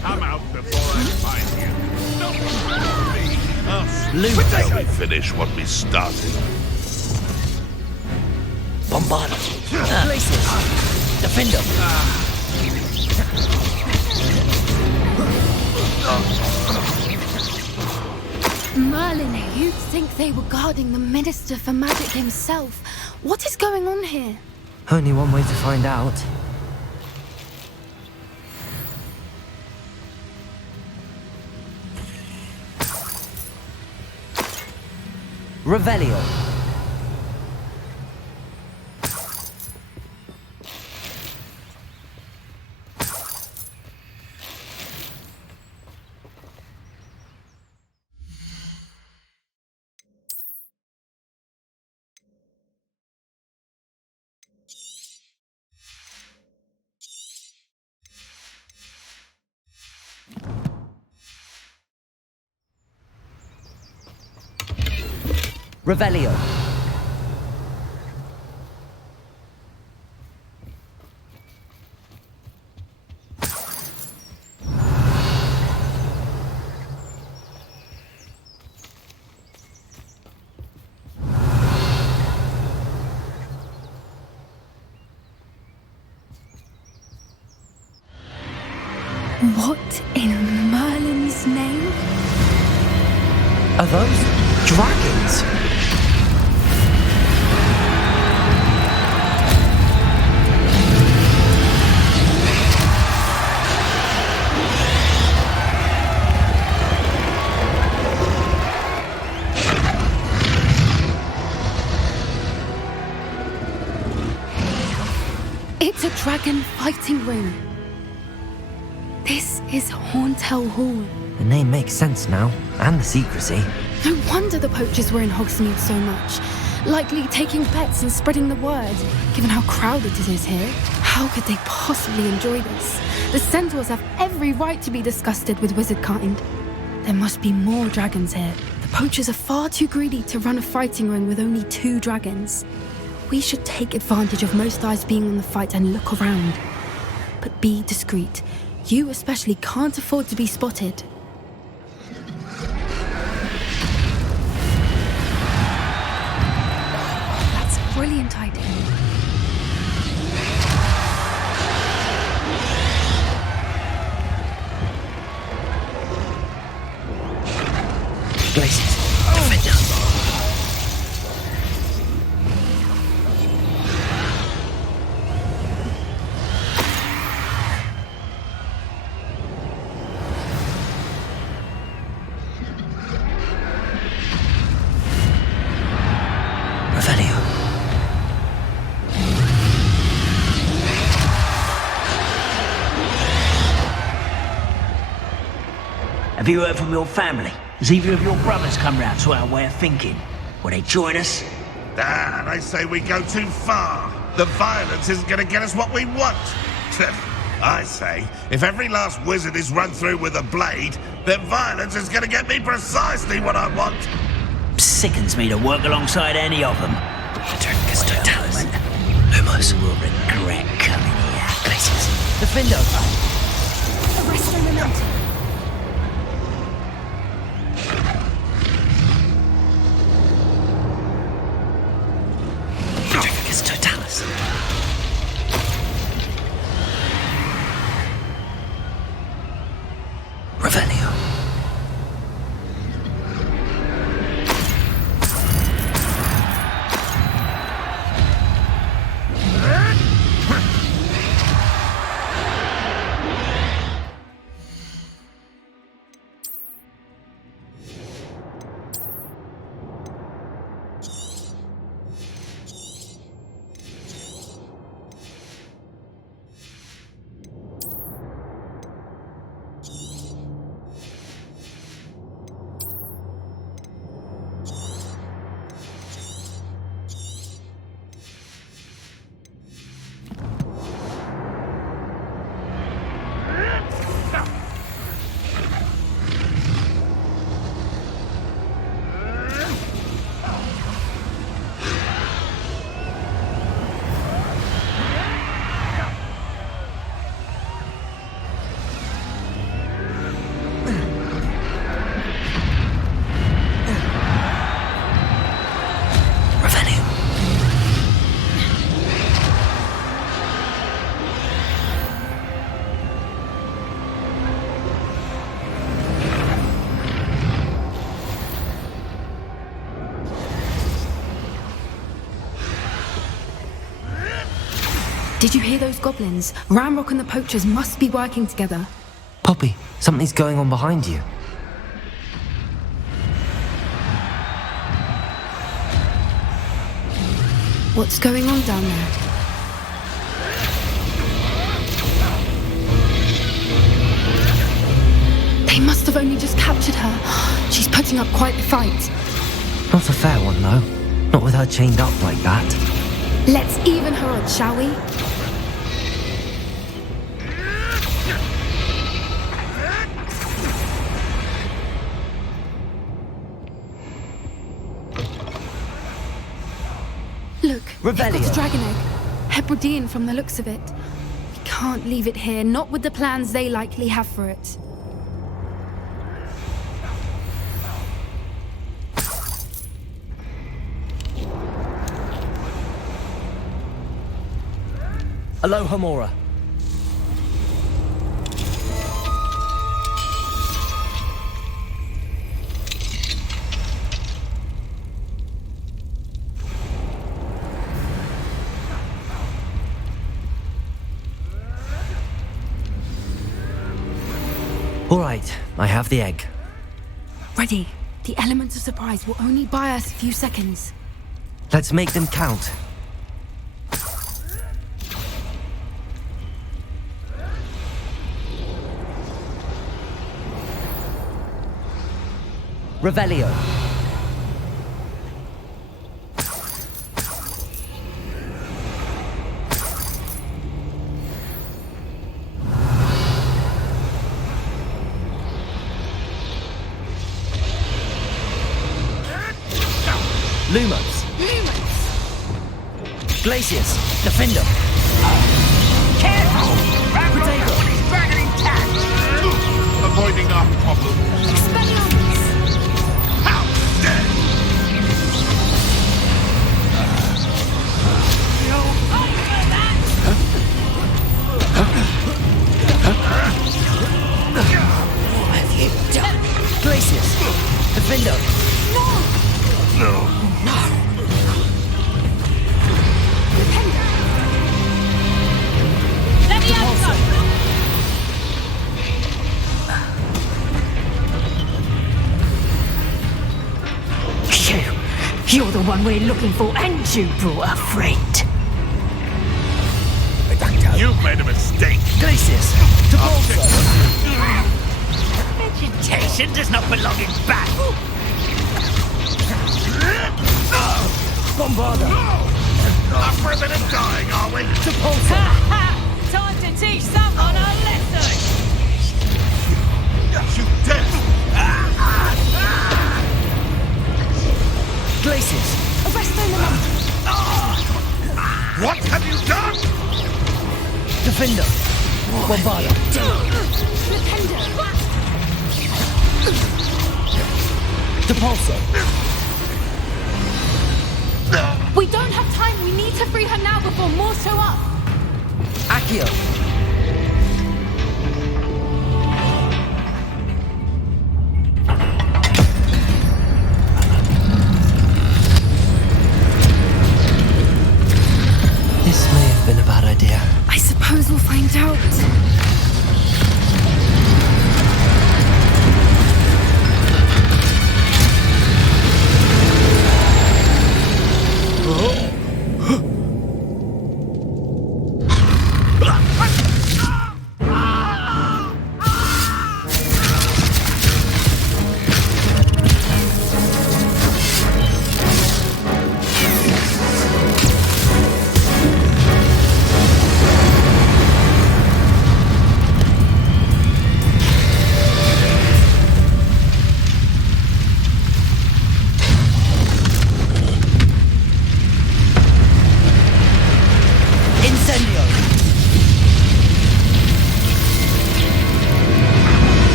Come out before I find you. Shall we finish what we started? Bombard. Places. Defend them. Merlin, you'd think they were guarding the Minister for Magic himself. What is going on here? Only one way to find out. Revelio. Revelio. What in Merlin's name? Are those dragons? It's a dragon fighting ring. This is Hauntel Hall. The name makes sense now, and the secrecy. No wonder the poachers were in Hogsmeade so much. Likely taking bets and spreading the word, given how crowded it is here. How could they possibly enjoy this? The centaurs have every right to be disgusted with wizard kind. There must be more dragons here. The poachers are far too greedy to run a fighting ring with only 2 dragons. We should take advantage of most eyes being on the fight and look around. But be discreet. You especially can't afford to be spotted. That's a brilliant idea. Places. Defender. Have you heard from your family? Has either of your brothers come round to our way of thinking? Will they join us? Ah, they say we go too far. The violence isn't going to get us what we want. I say, if every last wizard is run through with a blade, then violence is going to get me precisely what I want. Sickens me to work alongside any of them. Turn this to talent. Lumos. You will regret coming here. Glacius. Defendo. Arrest the momentum. Petrificus Totalis. Revelio. Did you hear those goblins? Ranrok and the poachers must be working together. Poppy, something's going on behind you. What's going on down there? They must have only just captured her. She's putting up quite the fight. Not a fair one, though. Not with her chained up like that. Let's even her odds, shall we? Look, Revelio. it's dragon egg. Hebridean from the looks of it. We can't leave it here, not with the plans they likely have for it. Aloha Mora. All right, I have the egg. Ready. The element of surprise will only buy us a few seconds. Let's make them count. Revelio. Lumos. Glacius. Defender. Careful! Ranrok is dragon intact! Avoiding our problem. How dare What have you done? Glacius. Defender. No. You're the one we're looking for, and you brought a friend. You've made a mistake. Glacius. Vegetation does not belong in battle. Bombarda. After a bit of dying, are we? Time to teach someone a lesson! You dead! Glacius. Arrest them. What have you Defender! Bombarda! Depulso! We don't have time. We need to free her now before more show up. Accio! This may have been a bad idea. I suppose we'll find out.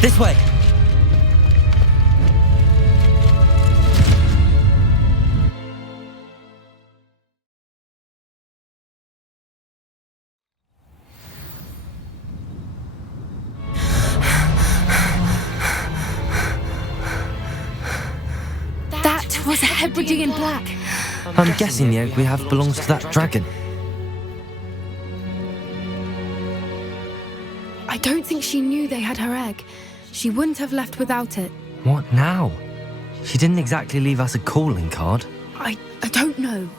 This way! That was a Hebridean black. I'm guessing the egg we have belongs to that dragon. I don't think she knew they had her egg. She wouldn't have left without it. What now? She didn't exactly leave us a calling card. I don't know.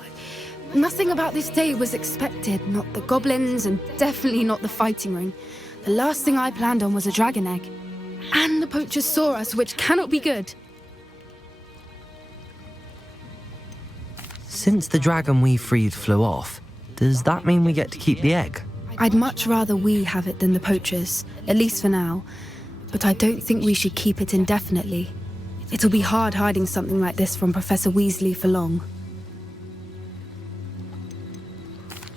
Nothing about this day was expected. Not the goblins and definitely not the fighting ring. The last thing I planned on was a dragon egg. And the poachers saw us, which cannot be good. Since the dragon we freed flew off, does that mean we get to keep the egg? I'd much rather we have it than the poachers, at least for now. But I don't think we should keep it indefinitely. It'll be hard hiding something like this from Professor Weasley for long.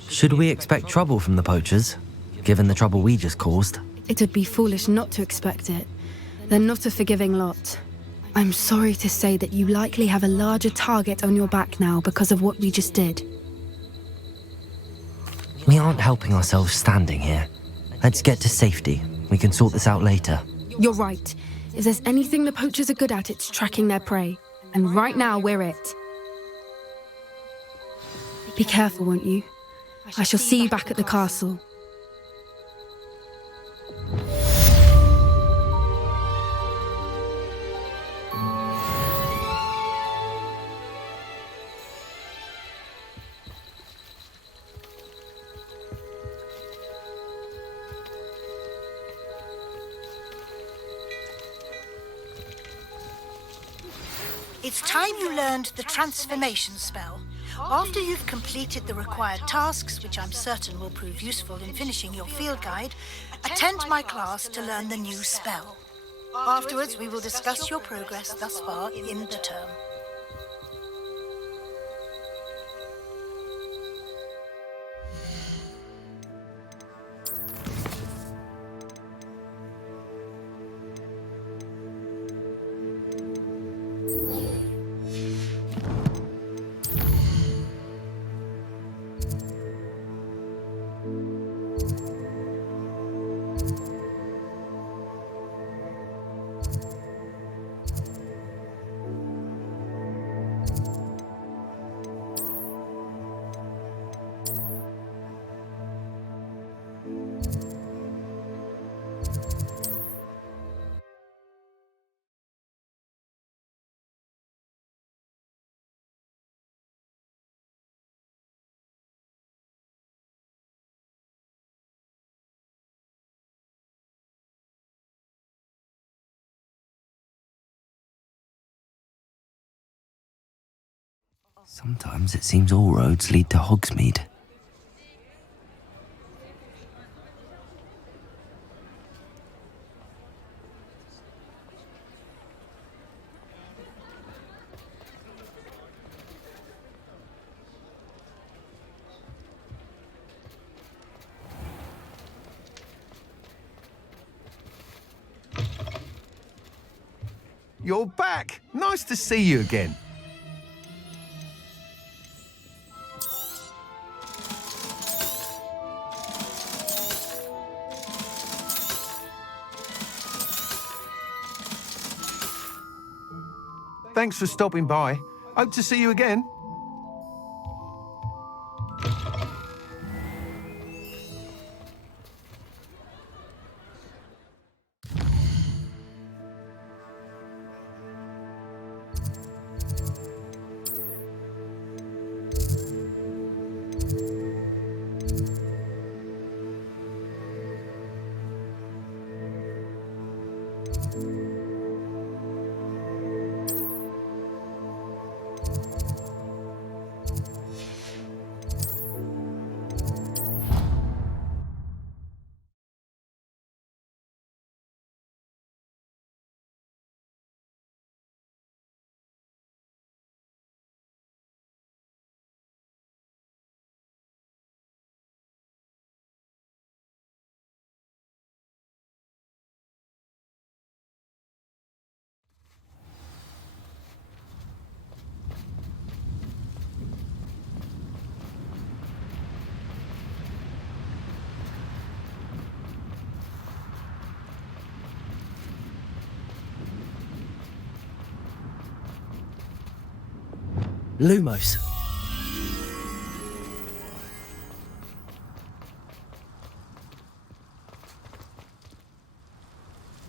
Should we expect trouble from the poachers, given the trouble we just caused? It would be foolish not to expect it. They're not a forgiving lot. I'm sorry to say that you likely have a larger target on your back now because of what we just did. We aren't helping ourselves standing here. Let's get to safety. We can sort this out later. You're right. If there's anything the poachers are good at, it's tracking their prey. And right now, we're it. Be careful, won't you? I shall see you back at the castle. It's time you learned the transformation spell. After you've completed the required tasks, which I'm certain will prove useful in finishing your field guide, attend my class to learn the new spell. Afterwards, we will discuss your progress thus far in the term. Sometimes it seems all roads lead to Hogsmeade. you're back. Nice to see you again. Thanks for stopping by. Hope to see you again. Lumos.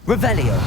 Revelio.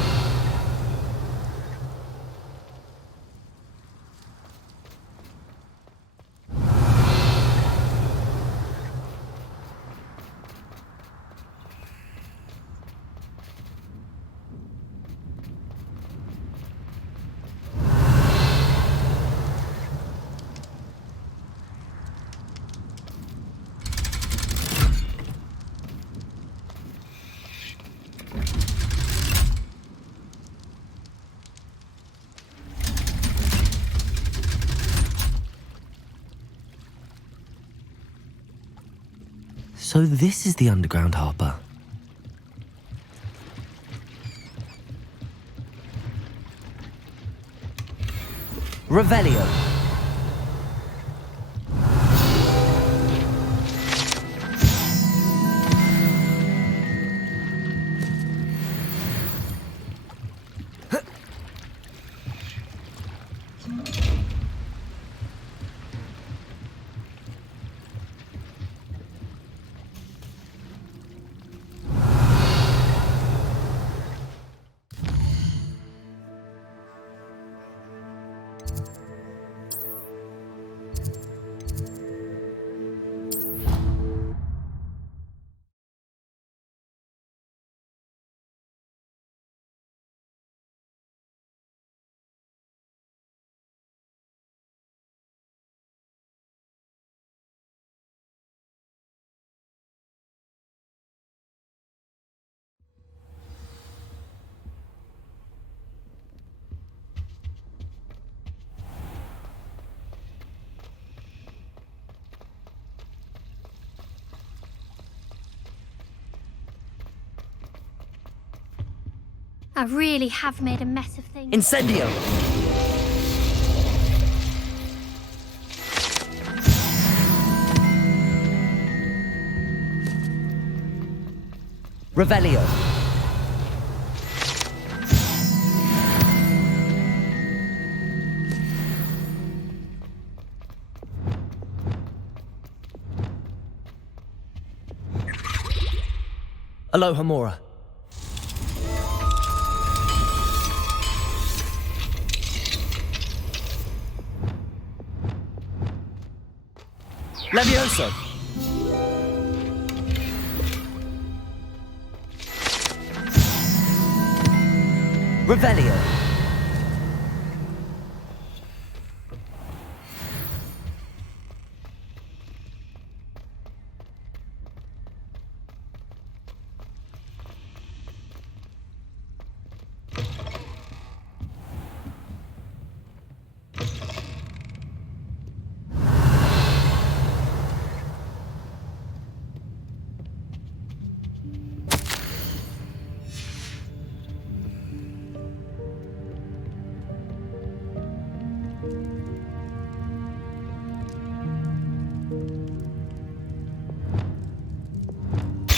So this is the underground harbour. Revelio. I really have made a mess of things. Incendio. Revelio. Aloha Mora. Levioso. Revelio.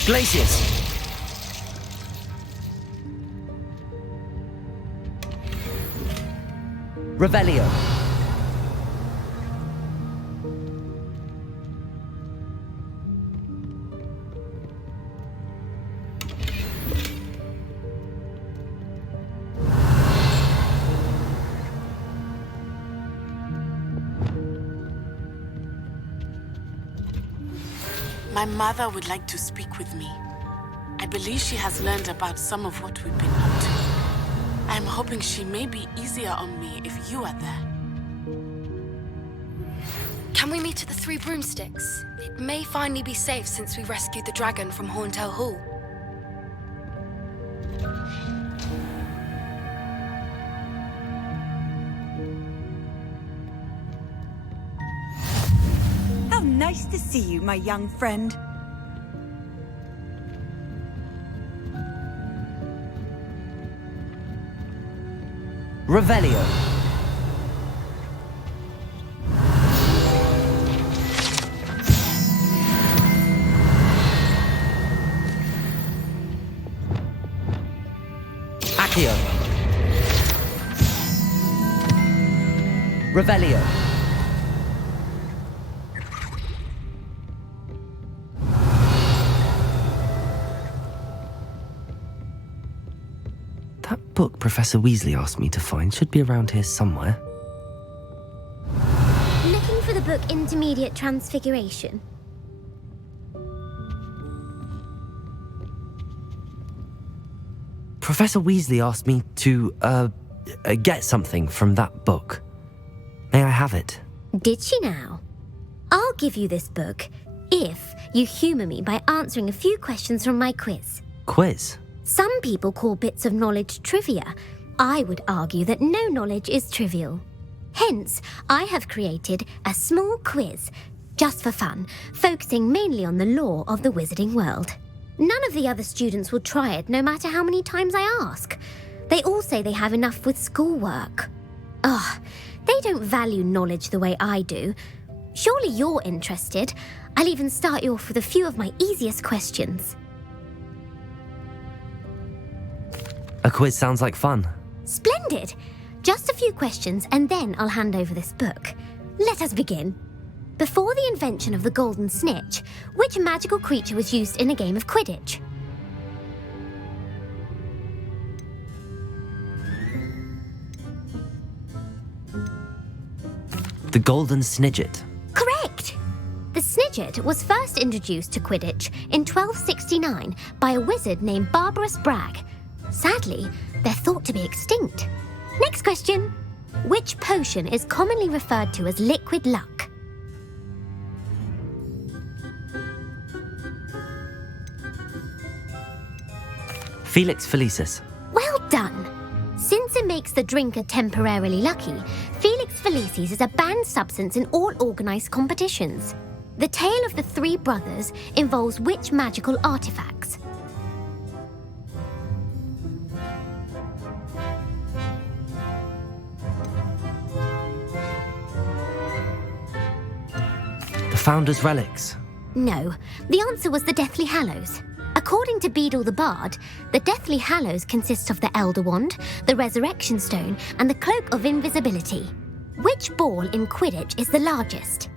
Glacius! Revelio. My mother would like to speak with me. I believe she has learned about some of what we've been up to. I'm hoping she may be easier on me if you are there. Can we meet at the Three Broomsticks? It may finally be safe since we rescued the dragon from Horntail Hall. How nice to see you, my young friend. Revelio. Accio. Revelio. That book Professor Weasley asked me to find should be around here somewhere. Looking for the book Intermediate Transfiguration. Professor Weasley asked me to, get something from that book. May I have it? Did she now? I'll give you this book if you humour me by answering a few questions from my quiz. Quiz? Some people call bits of knowledge trivia. I would argue that no knowledge is trivial. Hence, I have created a small quiz, just for fun, focusing mainly on the lore of the wizarding world. None of the other students will try it, no matter how many times I ask. They all say they have enough with schoolwork. Ugh, they don't value knowledge the way I do. Surely you're interested. I'll even start you off with a few of my easiest questions. A quiz sounds like fun. Splendid! Just a few questions and then I'll hand over this book. Let us begin. Before the invention of the golden snitch, which magical creature was used in a game of Quidditch? The golden snidget. Correct! The snidget was first introduced to Quidditch in 1269 by a wizard named Barbarous Bragg. Sadly, they're thought to be extinct. Next question. Which potion is commonly referred to as liquid luck? Felix Felicis. Well done! Since it makes the drinker temporarily lucky, Felix Felicis is a banned substance in all organised competitions. The tale of the three brothers involves which magical artifacts? The Founder's Relics. No, the answer was the Deathly Hallows. According to Beadle the Bard, the Deathly Hallows consist of the Elder Wand, the Resurrection Stone, and the Cloak of Invisibility. Which ball in Quidditch is the largest?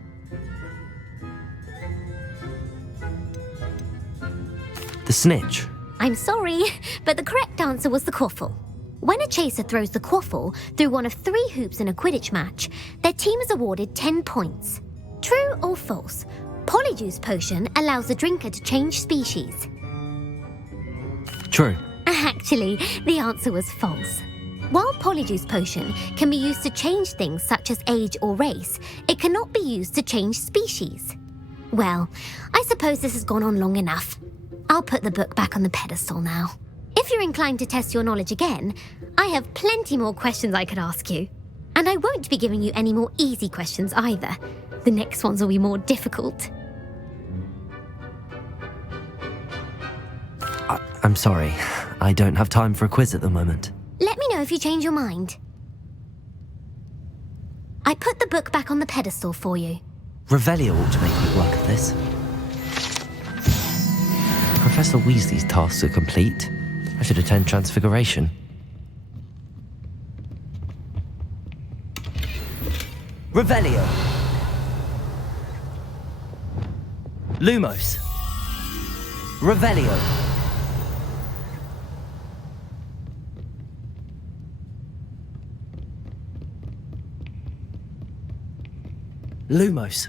The snitch. I'm sorry, but the correct answer was the quaffle. When a chaser throws the quaffle through one of 3 hoops in a Quidditch match, their team is awarded 10 points. True or false? Polyjuice Potion allows the drinker to change species. True. Actually, the answer was false. While Polyjuice Potion can be used to change things such as age or race, it cannot be used to change species. Well, I suppose this has gone on long enough. I'll put the book back on the pedestal now. If you're inclined to test your knowledge again, I have plenty more questions I could ask you. And I won't be giving you any more easy questions either. The next ones will be more difficult. I'm sorry. I don't have time for a quiz at the moment. Let me know if you change your mind. I put the book back on the pedestal for you. Revelio ought to make me work at this. Professor Weasley's tasks are complete, I should attend Transfiguration. Revelio. Lumos. Revelio. Lumos.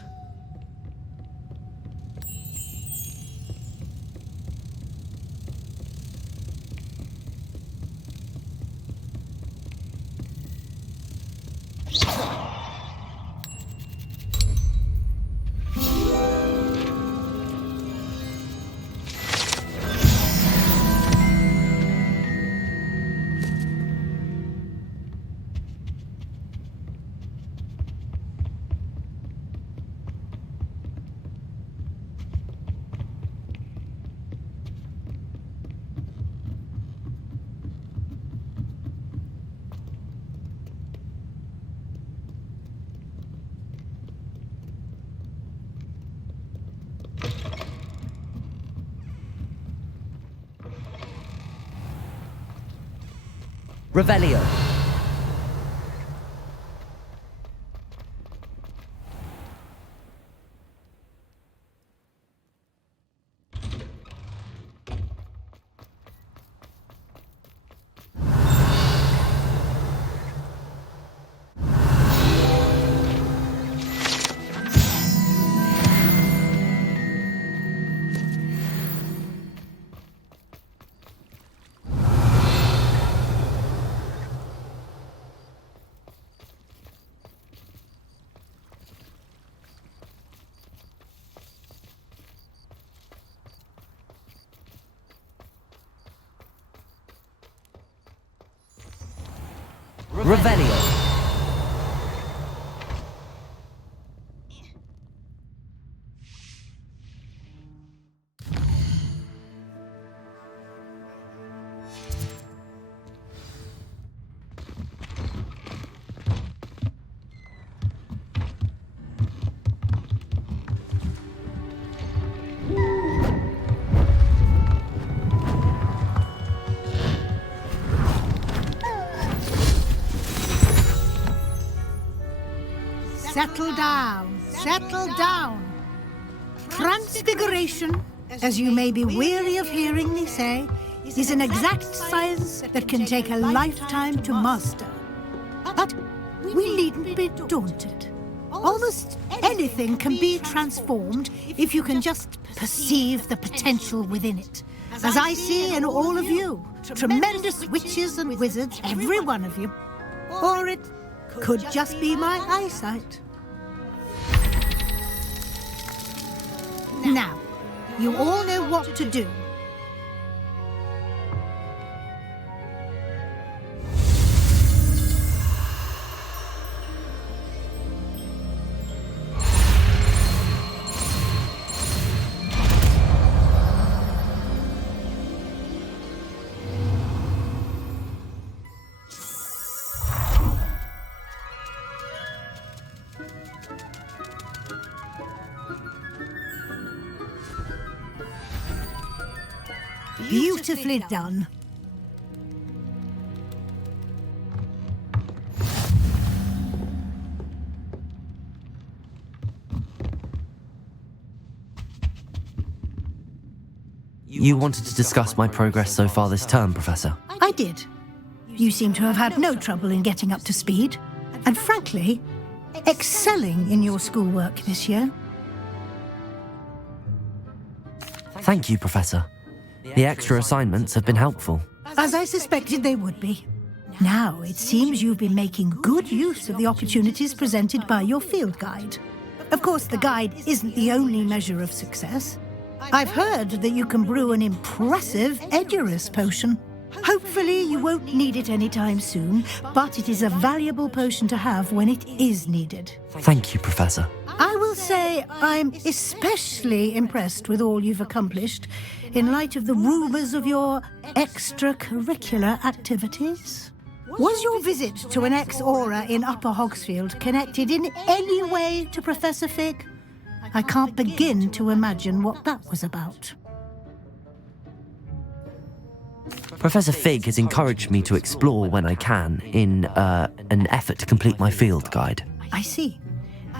Revelio. Revelio. Settle down, settle down. Transfiguration, as you may be weary of hearing me say, is an exact science that can take a lifetime to master. But we needn't be daunted. Almost anything can be transformed if you can just perceive the potential within it. As I see in all of you, tremendous witches and wizards, every one of you. Or it could just be my eyesight. Now, you all know what to do. Beautifully done. You wanted to discuss my progress so far this term, Professor? I did. You seem to have had no trouble in getting up to speed, and frankly, excelling in your schoolwork this year. Thank you, Professor. The extra assignments have been helpful. As I suspected they would be. Now, it seems you've been making good use of the opportunities presented by your field guide. Of course, the guide isn't the only measure of success. I've heard that you can brew an impressive Edurus potion. Hopefully, you won't need it anytime soon, but it is a valuable potion to have when it is needed. Thank you, Professor. I will say I'm especially impressed with all you've accomplished in light of the rumours of your extracurricular activities. Was your visit to an ex-aura in Upper Hogsfield connected in any way to Professor Fig? I can't begin to imagine what that was about. Professor Fig has encouraged me to explore when I can in an effort to complete my field guide. I see.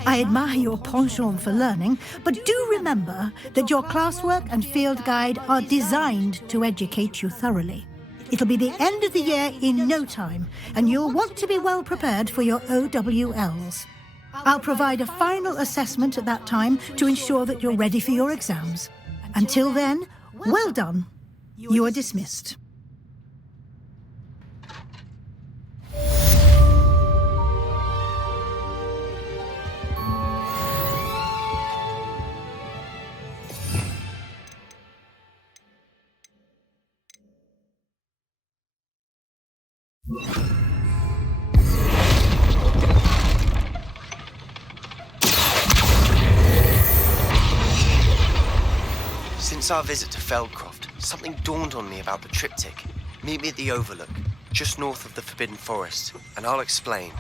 I admire your penchant for learning, but do remember that your classwork and field guide are designed to educate you thoroughly. It'll be the end of the year in no time, and you'll want to be well prepared for your OWLs. I'll provide a final assessment at that time to ensure that you're ready for your exams. Until then, well done. You are dismissed. Since our visit to Feldcroft, something dawned on me about the triptych. Meet me at the Overlook, just north of the Forbidden Forest, and I'll explain.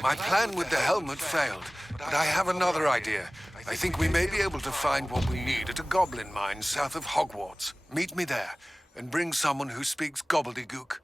My plan with the helmet failed, but I have another idea. I think we may be able to find what we need at a goblin mine south of Hogwarts. Meet me there, and bring someone who speaks gobbledygook.